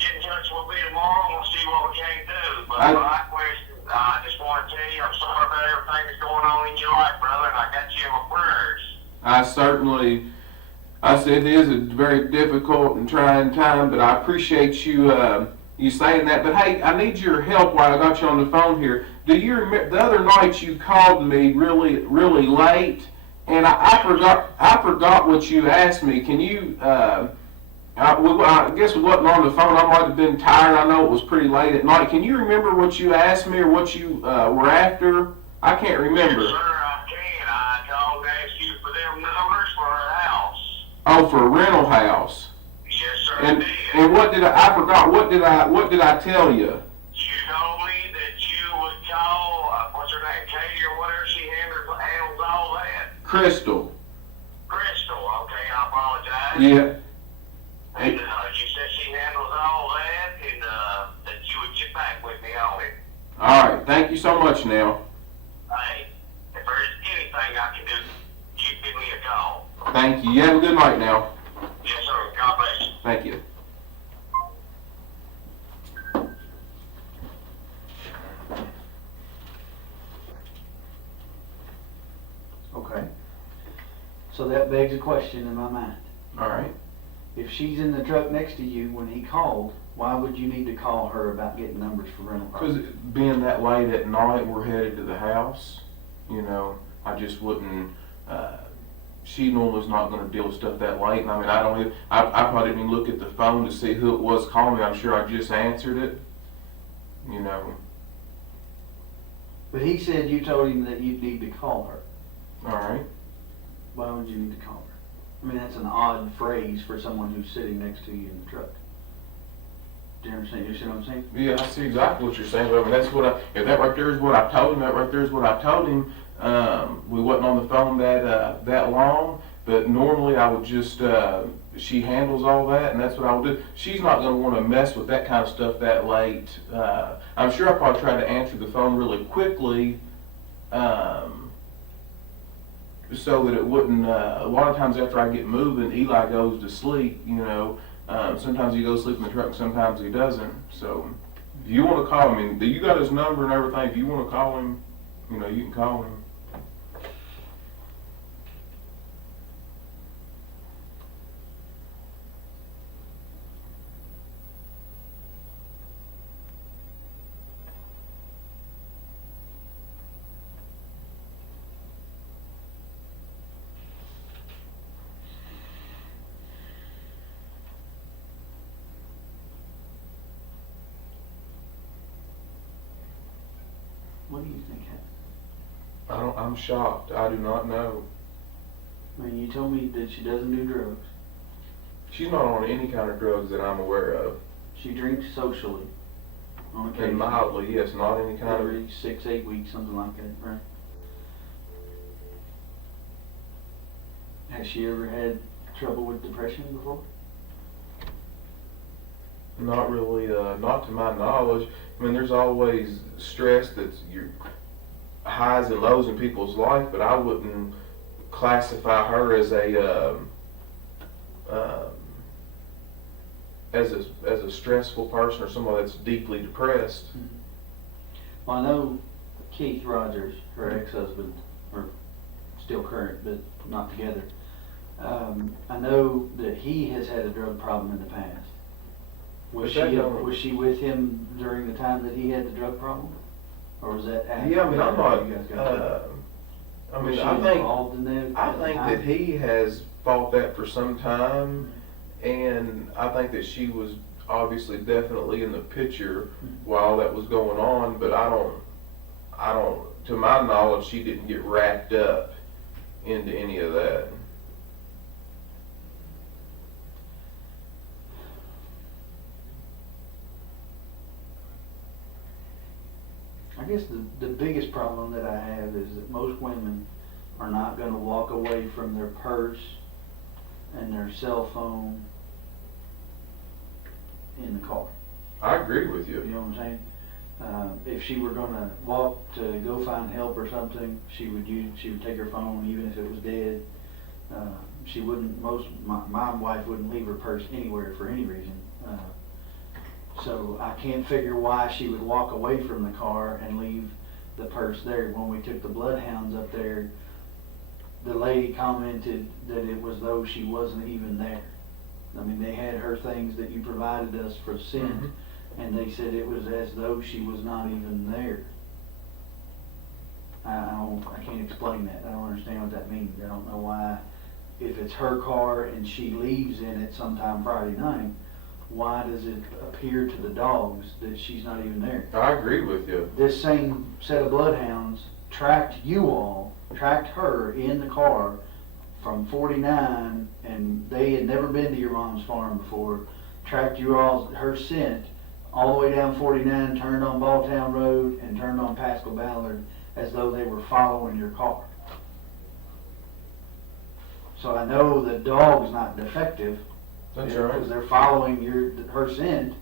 get in touch with me tomorrow and we'll see what we can do. But my question, I just want to tell you I'm sorry about everything that's going on in your life, brother, and I got you in my prayers. I said it is a very difficult and trying time, but I appreciate you you saying that. But hey, I need your help while I got you on the phone here. Do you remember the other night you called me really late, and I forgot what you asked me. Can you? I guess we wasn't on the phone. I might have been tired. I know it was pretty late at night. Can you remember what you asked me or what you were after? I can't remember. Yes, sir, I can. I called to ask you for them numbers for a house. Oh, for a rental house. Yes, sir, I And did. and what did I forgot? What did I tell you? You told me that you would call, what's her name, Katie or whatever, she handles all that. Crystal. Crystal, okay, I apologize. Yeah. And you said she handles all that, and that you would get back with me on it. All right. Thank you so much. Now. Hey, if there's anything I can do, you give me a call. Thank you. You have a good night now. Yes, sir, God bless you. Thank you. Okay. So that begs a question in my mind. All right. If she's in the truck next to you when he called, why would you need to call her about getting numbers for rental cars? Because being that late at night, we're headed to the house. You know, I just wouldn't. She normally's not going to deal with stuff that late. And I mean, I probably didn't even look at the phone to see who it was calling me. I'm sure I just answered it. You know. But he said you told him that you'd need to call her. All right. Why would you need to call her? I mean, that's an odd phrase for someone who's sitting next to you in the truck. Do you understand? You see what I'm saying? Yeah, I see exactly what you're saying. But I mean, that's what if that right there is what I told him. That right there is what I told him. We wasn't on the phone that long, but normally I would just she handles all that, and that's what I would do. She's not going to want to mess with that kind of stuff that late. I'm sure I probably tried to answer the phone really quickly, so that it wouldn't. A lot of times after I get moving, Eli goes to sleep. You know, sometimes he goes to sleep in the truck, and sometimes he doesn't. So if you want to call him, you got his number and everything. If you want to call him, you know, you can call him. What do you think happened? I'm shocked. I do not know. I mean, you told me that she doesn't do drugs. She's not on any kind of drugs that I'm aware of. She drinks socially on occasion. And mildly, yes, not any kind of. Every 6-8 weeks, something like that, right? Has she ever had trouble with depression before? Not really, not to my knowledge. I mean, there's always stress that's your highs and lows in people's life, but I wouldn't classify her as a stressful person or someone that's deeply depressed. Well, I know Keith Rogers, her ex-husband, or still current, but not together. I know that he has had a drug problem in the past. Was she with him during the time that he had the drug problem, or was that after? Yeah, I mean, I'm not. You guys got together? I Was mean, she I think involved in that I at the think time? that he has fought that for some time, and I think that she was obviously definitely in the picture while that was going on. But I don't. To my knowledge, she didn't get wrapped up into any of that. I guess the biggest problem that I have is that most women are not going to walk away from their purse and their cell phone in the car. I agree with You you. know what I'm saying? If she were going to walk to go find help or something, she would take her phone even if it was dead. She wouldn't. My wife wouldn't leave her purse anywhere for any reason. So I can't figure why she would walk away from the car and leave the purse there. When we took the bloodhounds up there, the lady commented that it was though she wasn't even there. I mean, they had her things that you provided us for scent, and they said it was as though she was not even there. I can't explain that. I don't understand what that means. I don't know why, if it's her car and she leaves in it sometime Friday night, why does it appear to the dogs that she's not even there? I agree with you. This same set of bloodhounds tracked her in the car from 49, and they had never been to your mom's farm before, tracked her scent all the way down 49, turned on Balltown Road, and turned on Pascal Ballard as though they were following your car. So I know the dog's not defective. That's Because right. they're following her scent,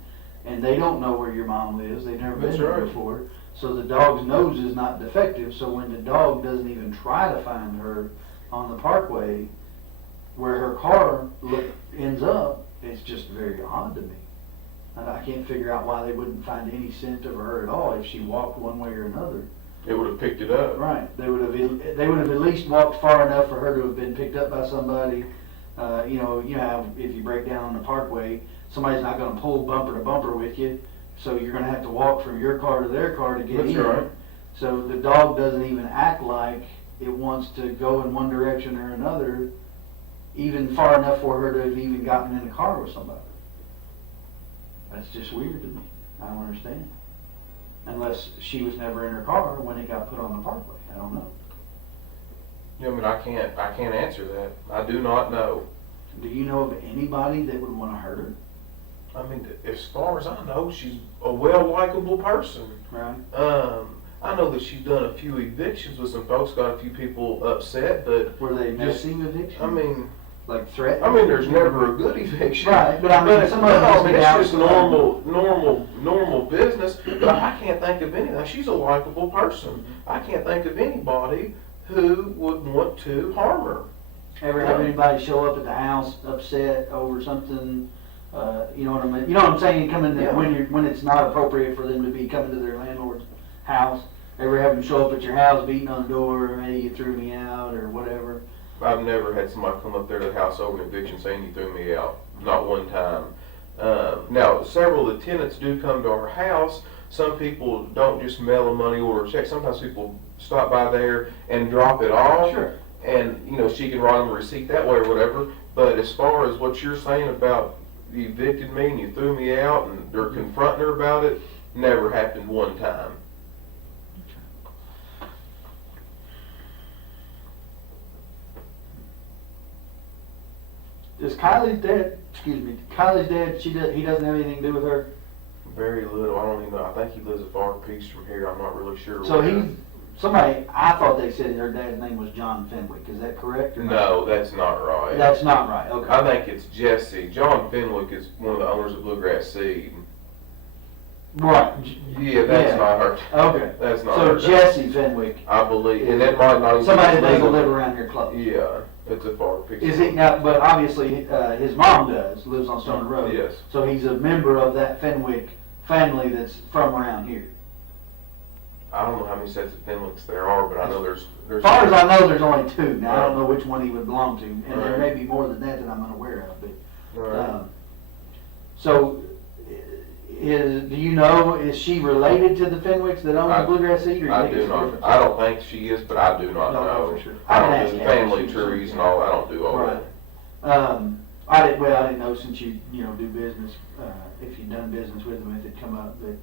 and they don't know where your mom lives. They've never been That's there right. before. So the dog's nose is not defective. So when the dog doesn't even try to find her on the parkway, where her car ends up, it's just very odd to me. And I can't figure out why they wouldn't find any scent of her at all if she walked one way or another. It would have picked it up. Right. They would have at least walked far enough for her to have been picked up by somebody. You know how if you break down on the parkway, somebody's not going to pull bumper to bumper with you, so you're going to have to walk from your car to their car to get That's in. right. So the dog doesn't even act like it wants to go in one direction or another, even far enough for her to have even gotten in a car with somebody. That's just weird to me. I don't understand. Unless she was never in her car when it got put on the parkway. I don't know. Yeah, I mean, I can't answer that. I do not know. Do you know of anybody that would want to hurt her? I mean, as far as I know, she's a well-likable person. Right. I know that she's done a few evictions with some folks, got a few people upset, but Were they Just- messy evictions? I mean, like threat? there's never a good eviction. Right, but I mean, some of them I mean, get it's out just for normal business. But I can't think of anything. She's a likable person. I can't think of anybody who would want to harm her. Ever have anybody show up at the house upset over something? You know what I mean? You know what I'm saying? Coming to, Yeah. when it's not appropriate for them to be coming to their landlord's house. Ever have them show up at your house, beating on the door, or hey, you threw me out, or whatever? I've never had somebody come up there to the house over an eviction saying you threw me out. Not one time. Now, several of the tenants do come to our house. Some people don't just mail a money order check. Sometimes people stop by there and drop it off. Sure. And, she can write them a receipt that way or whatever. But as far as what you're saying about you evicted me and you threw me out and they're confronting her about it, never happened one time. Does Kylie's dad, he doesn't have anything to do with her? Very little. I don't even know. I think he lives a far piece from here. I'm not really sure. So where. he somebody, I thought they said her dad's name was John Fenwick. Is that correct or not? No, that's not right. That's not right, okay. I think it's Jesse. John Fenwick is one of the owners of Bluegrass Seed. Right. Yeah, that's not her. Okay. That's not So her. Jesse Fenwick, I believe, and that might not even somebody be that doesn't legal. live around here close. Yeah, it's a far picture. Is he now, but obviously, his mom lives on Stone Road. Yes. So he's a member of that Fenwick family that's from around here. I don't know how many sets of Fenwicks there are, but I know there's. As far as I know, there's only two. Now, I don't know which one he would belong to, and there Right. may be more than that I'm unaware of, but, Right. so, do you know, is she related to the Fenwicks that own the Bluegrass Seed, or you I think do it's not. different? I don't think she is, but I do not Don't know know. for sure. I I don't can do ask the Kathy. family trees and all. I don't do all Right. that. I didn't know since you do business, if you've done business with them, if it come up, but,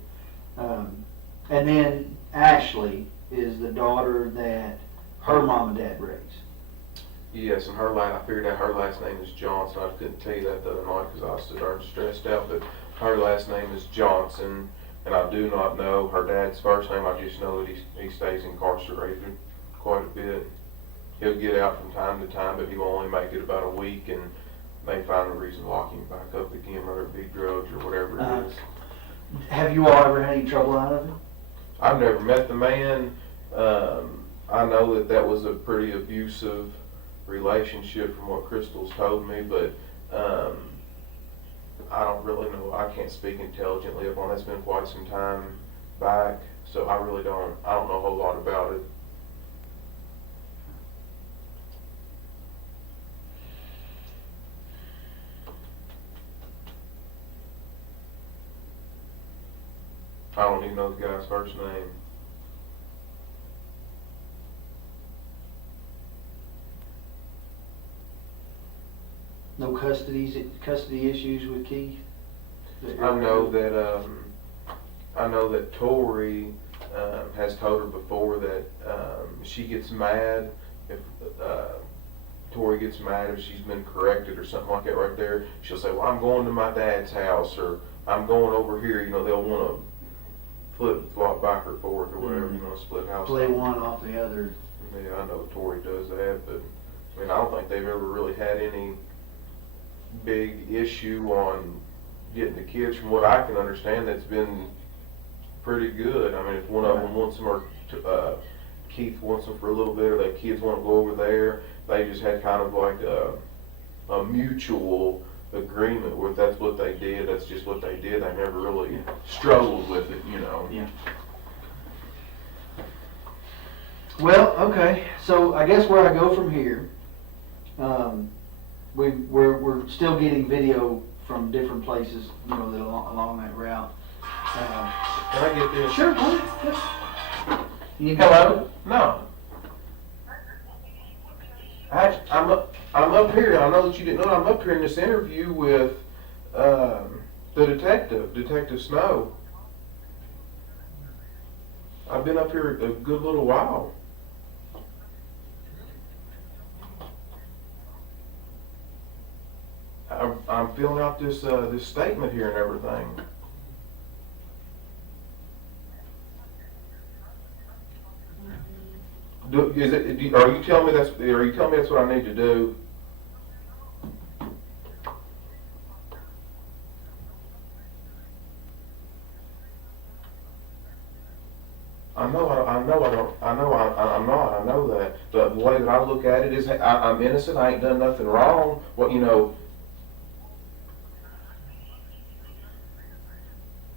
and then Ashley is the daughter that her mom and dad raised. Yes, and I figured out her last name is Johnson. I couldn't tell you that the other night because I was so darn stressed out, but her last name is Johnson, and I do not know her dad's first name. I just know that he stays incarcerated quite a bit. He'll get out from time to time, but he will only make it about a week, and they find a reason to lock him back up again, whether it be drugs or whatever it is. Have you all ever had any trouble out of it? I've never met the man. I know that was a pretty abusive relationship from what Crystal's told me, but I don't really know. I can't speak intelligently upon that's been quite some time back, so I don't know a whole lot about it. I don't even know the guy's first name. No custody issues with Keith? I know that Tori has told her before that she gets mad if Tori gets mad if she's been corrected or something like that right there. She'll say, well, I'm going to my dad's house, or I'm going over here. You know, they'll want to flip back or forth or whatever, you know, split house. Play one off the other. Yeah, I know Tori does that, but I mean, I don't think they've ever really had any big issue on getting the kids. From what I can understand, that's been pretty good. I mean, if one of them wants them, or Keith wants them for a little bit, or the kids want to go over there, they just had kind of like a mutual agreement with that's what they did. That's just what they did. They never really struggled with it, you know. Yeah. Well, okay, so I guess where I go from here, we're still getting video from different places, you know, that along that route. Can I get this? Sure, go ahead. Yes. You need Hello? No. I'm up here. I know that you didn't know. I'm up here in this interview with the Detective Snow. I've been up here a good little while. I'm filling out this statement here and everything. Are you telling me that's what I need to do? I know that. But the way that I look at it is, I'm innocent. I ain't done nothing wrong. What, you know?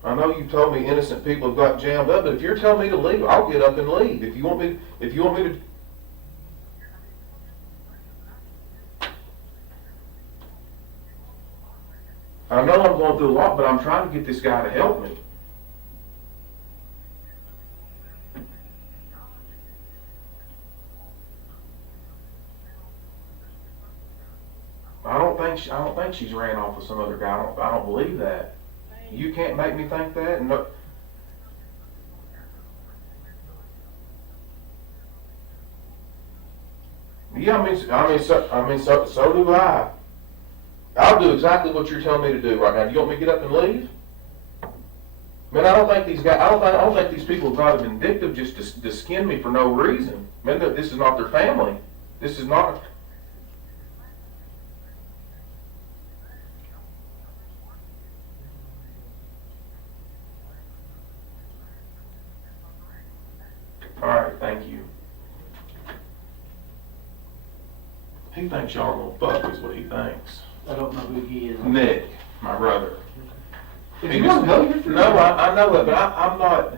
I know you told me innocent people have got jammed up, but if you're telling me to leave, I'll get up and leave. If you want me to. I know I'm going through a lot, but I'm trying to get this guy to help me. I don't think she's ran off with some other guy. I don't believe that. You can't make me think that. No. Yeah, so do I. I'll do exactly what you're telling me to do right now. Do you want me to get up and leave? Man, I don't think these guys. I don't think these people got vindictive just to skin me for no reason. Man, this is not their family. This is not. All right, thank you. He thinks y'all are gonna fuck, is what he thinks. I don't know who he is. Nick, my brother. If He you just- want to go, you're free. No, I know it, but I'm not.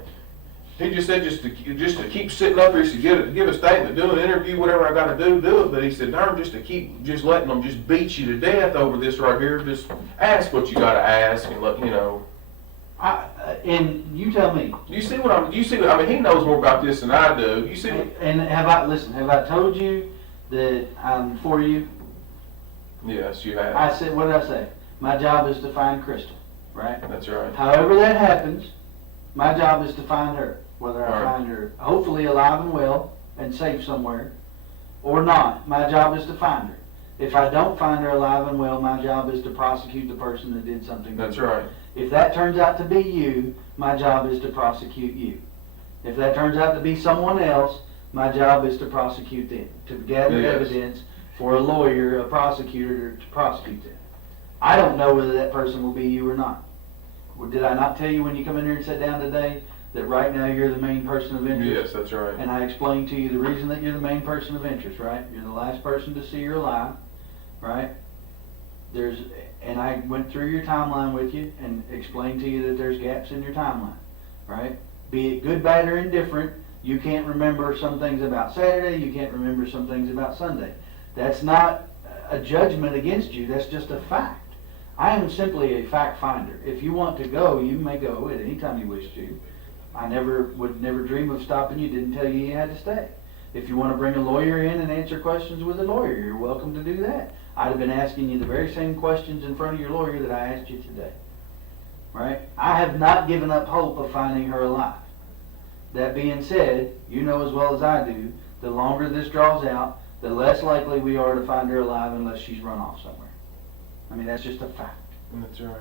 He just said just to keep sitting up here, to give a statement, do an interview, whatever I got to do it. But he said, darn, just to keep just letting them just beat you to death over this right here. Just ask what you got to ask and let you know. And you tell me. You see what I mean, he knows more about this than I do. You see what? And have I told you that I'm for you? Yes, you have. I said, what did I say? My job is to find Crystal, right? That's right. However that happens, my job is to find her. Whether I Right. find her hopefully alive and well and safe somewhere or not, my job is to find her. If I don't find her alive and well, my job is to prosecute the person that did something. That's right. If that turns out to be you, my job is to prosecute you. If that turns out to be someone else, my job is to prosecute them, to gather Yes. evidence for a lawyer, a prosecutor to prosecute them. I don't know whether that person will be you or not. Well, did I not tell you when you come in here and sit down today that right now you're the main person of interest? Yes, that's right. And I explained to you the reason that you're the main person of interest, right? You're the last person to see her alive, right? And I went through your timeline with you and explained to you that there's gaps in your timeline, right? Be it good, bad, or indifferent, you can't remember some things about Saturday, you can't remember some things about Sunday. That's not a judgment against you, that's just a fact. I am simply a fact finder. If you want to go, you may go at any time you wish to. I would never dream of stopping you, didn't tell you you had to stay. If you want to bring a lawyer in and answer questions with a lawyer, you're welcome to do that. I'd have been asking you the very same questions in front of your lawyer that I asked you today. Right? I have not given up hope of finding her alive. That being said, you know as well as I do, the longer this draws out, the less likely we are to find her alive unless she's run off somewhere. I mean, that's just a fact. That's right.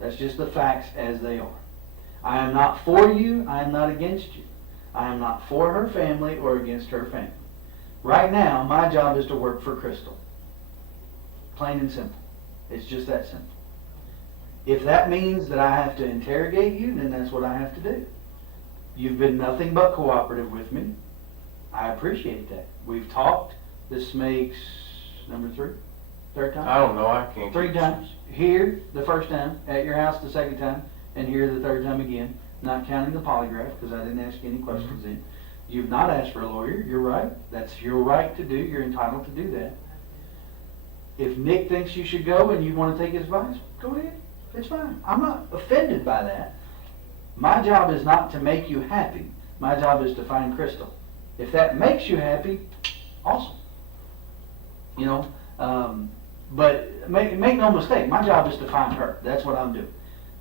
That's just the facts as they are. I am not for you, I am not against you. I am not for her family or against her family. Right now, my job is to work for Crystal. Plain and simple. It's just that simple. If that means that I have to interrogate you, then that's what I have to do. You've been nothing but cooperative with me. I appreciate that. We've talked. This makes number third time? I don't know. I can't. 3 times. Here, the first time. At your house, the second time. And here, the third time again. Not counting the polygraph, because I didn't ask you any questions then. You've not asked for a lawyer. You're right. That's your right to do. You're entitled to do that. If Nick thinks you should go and you want to take his advice, go ahead. It's fine. I'm not offended by that. My job is not to make you happy. My job is to find Crystal. If that makes you happy, awesome. You know, but make no mistake, my job is to find her. That's what I'm doing.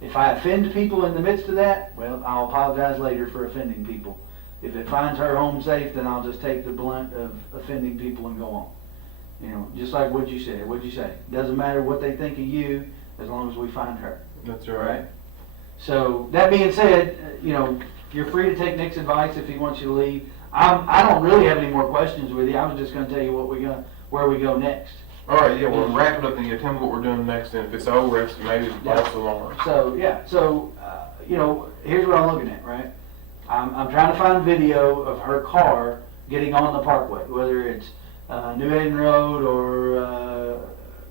If I offend people in the midst of that, well, I'll apologize later for offending people. If it finds her home safe, then I'll just take the blunt of offending people and go on. You know, just like what you said. What'd you say? Doesn't matter what they think of you, as long as we find her. That's right. So that being said, you know, you're free to take Nick's advice if he wants you to leave. I don't really have any more questions with you. I was just going to tell you where we go next. All right, yeah, well, wrap it up and you tell me what we're doing next, and if it's over, it's maybe false alarm. So, yeah, you know, here's what I'm looking at, right? I'm trying to find video of her car getting on the parkway, whether it's New Haven Road or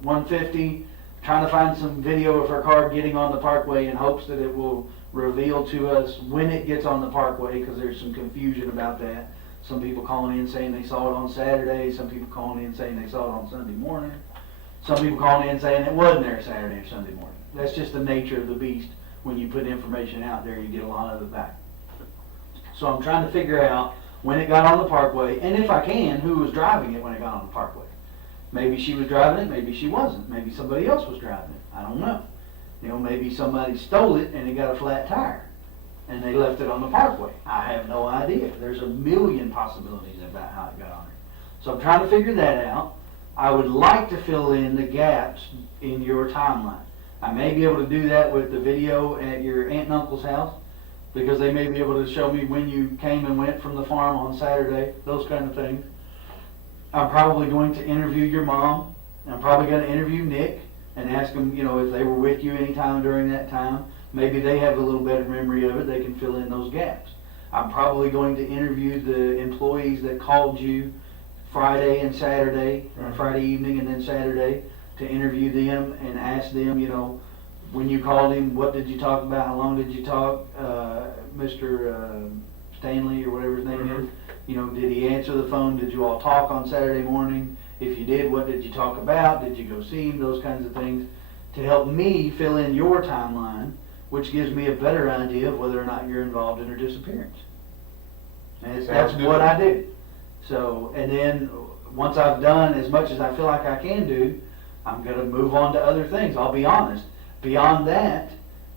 150, trying to find some video of her car getting on the parkway in hopes that it will reveal to us when it gets on the parkway, because there's some confusion about that. Some people calling in saying they saw it on Saturday. Some people calling in saying they saw it on Sunday morning. Some people calling in saying it wasn't there Saturday or Sunday morning. That's just the nature of the beast. When you put information out there, you get a lot of it back. So I'm trying to figure out when it got on the parkway, and if I can, who was driving it when it got on the parkway. Maybe she was driving it, maybe she wasn't. Maybe somebody else was driving it. I don't know. You know, maybe somebody stole it and it got a flat tire and they left it on the parkway. I have no idea. There's a million possibilities about how it got on there. So I'm trying to figure that out. I would like to fill in the gaps in your timeline. I may be able to do that with the video at your aunt and uncle's house. because they may be able to show me when you came and went from the farm on Saturday, those kind of things. I'm probably going to interview your mom. I'm probably going to interview Nick and ask them, you know, if they were with you anytime during that time. Maybe they have a little better memory of it. They can fill in those gaps. I'm probably going to interview the employees that called you Friday and Saturday, Friday evening and then Saturday, to interview them and ask them, you know, when you called him, what did you talk about? How long did you talk? Mr. Stanley or whatever his name is. You know, did he answer the phone? Did you all talk on Saturday morning? If you did, what did you talk about? Did you go see him? Those kinds of things to help me fill in your timeline, which gives me a better idea of whether or not you're involved in her disappearance. And that's what I do. So, and then once I've done as much as I feel like I can do, I'm going to move on to other things. I'll be honest. Beyond that,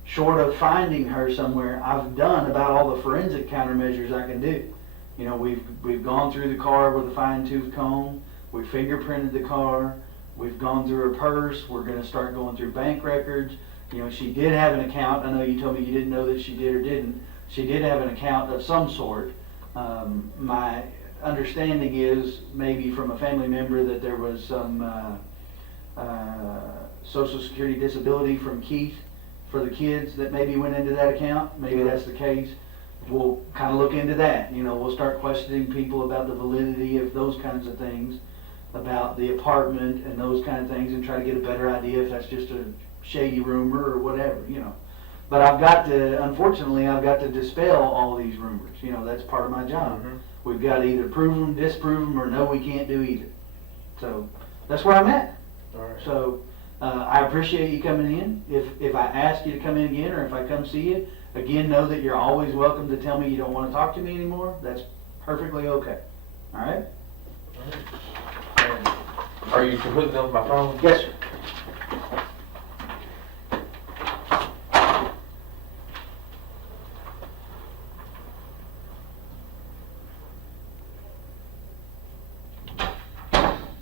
short of finding her somewhere, I've done about all the forensic countermeasures I can do. You know, we've gone through the car with a fine-tooth comb. We fingerprinted the car. We've gone through her purse. We're going to start going through bank records. You know, she did have an account. I know you told me you didn't know that she did or didn't. She did have an account of some sort. My understanding is maybe from a family member that there was some Social Security disability from Keith for the kids that maybe went into that account. Maybe that's the case. We'll kind of look into that. You know, we'll start questioning people about the validity of those kinds of things, about the apartment and those kind of things, and try to get a better idea if that's just a shady rumor or whatever, you know. But I've got to, unfortunately, I've got to dispel all these rumors. You know, that's part of my job. We've got to either prove them, disprove them, or no, we can't do either. So that's where I'm at. All right. So I appreciate you coming in. If I ask you to come in again, or if I come see you, again, know that you're always welcome to tell me you don't want to talk to me anymore. That's perfectly okay. All right? Are you completely done with my phone? Yes, sir.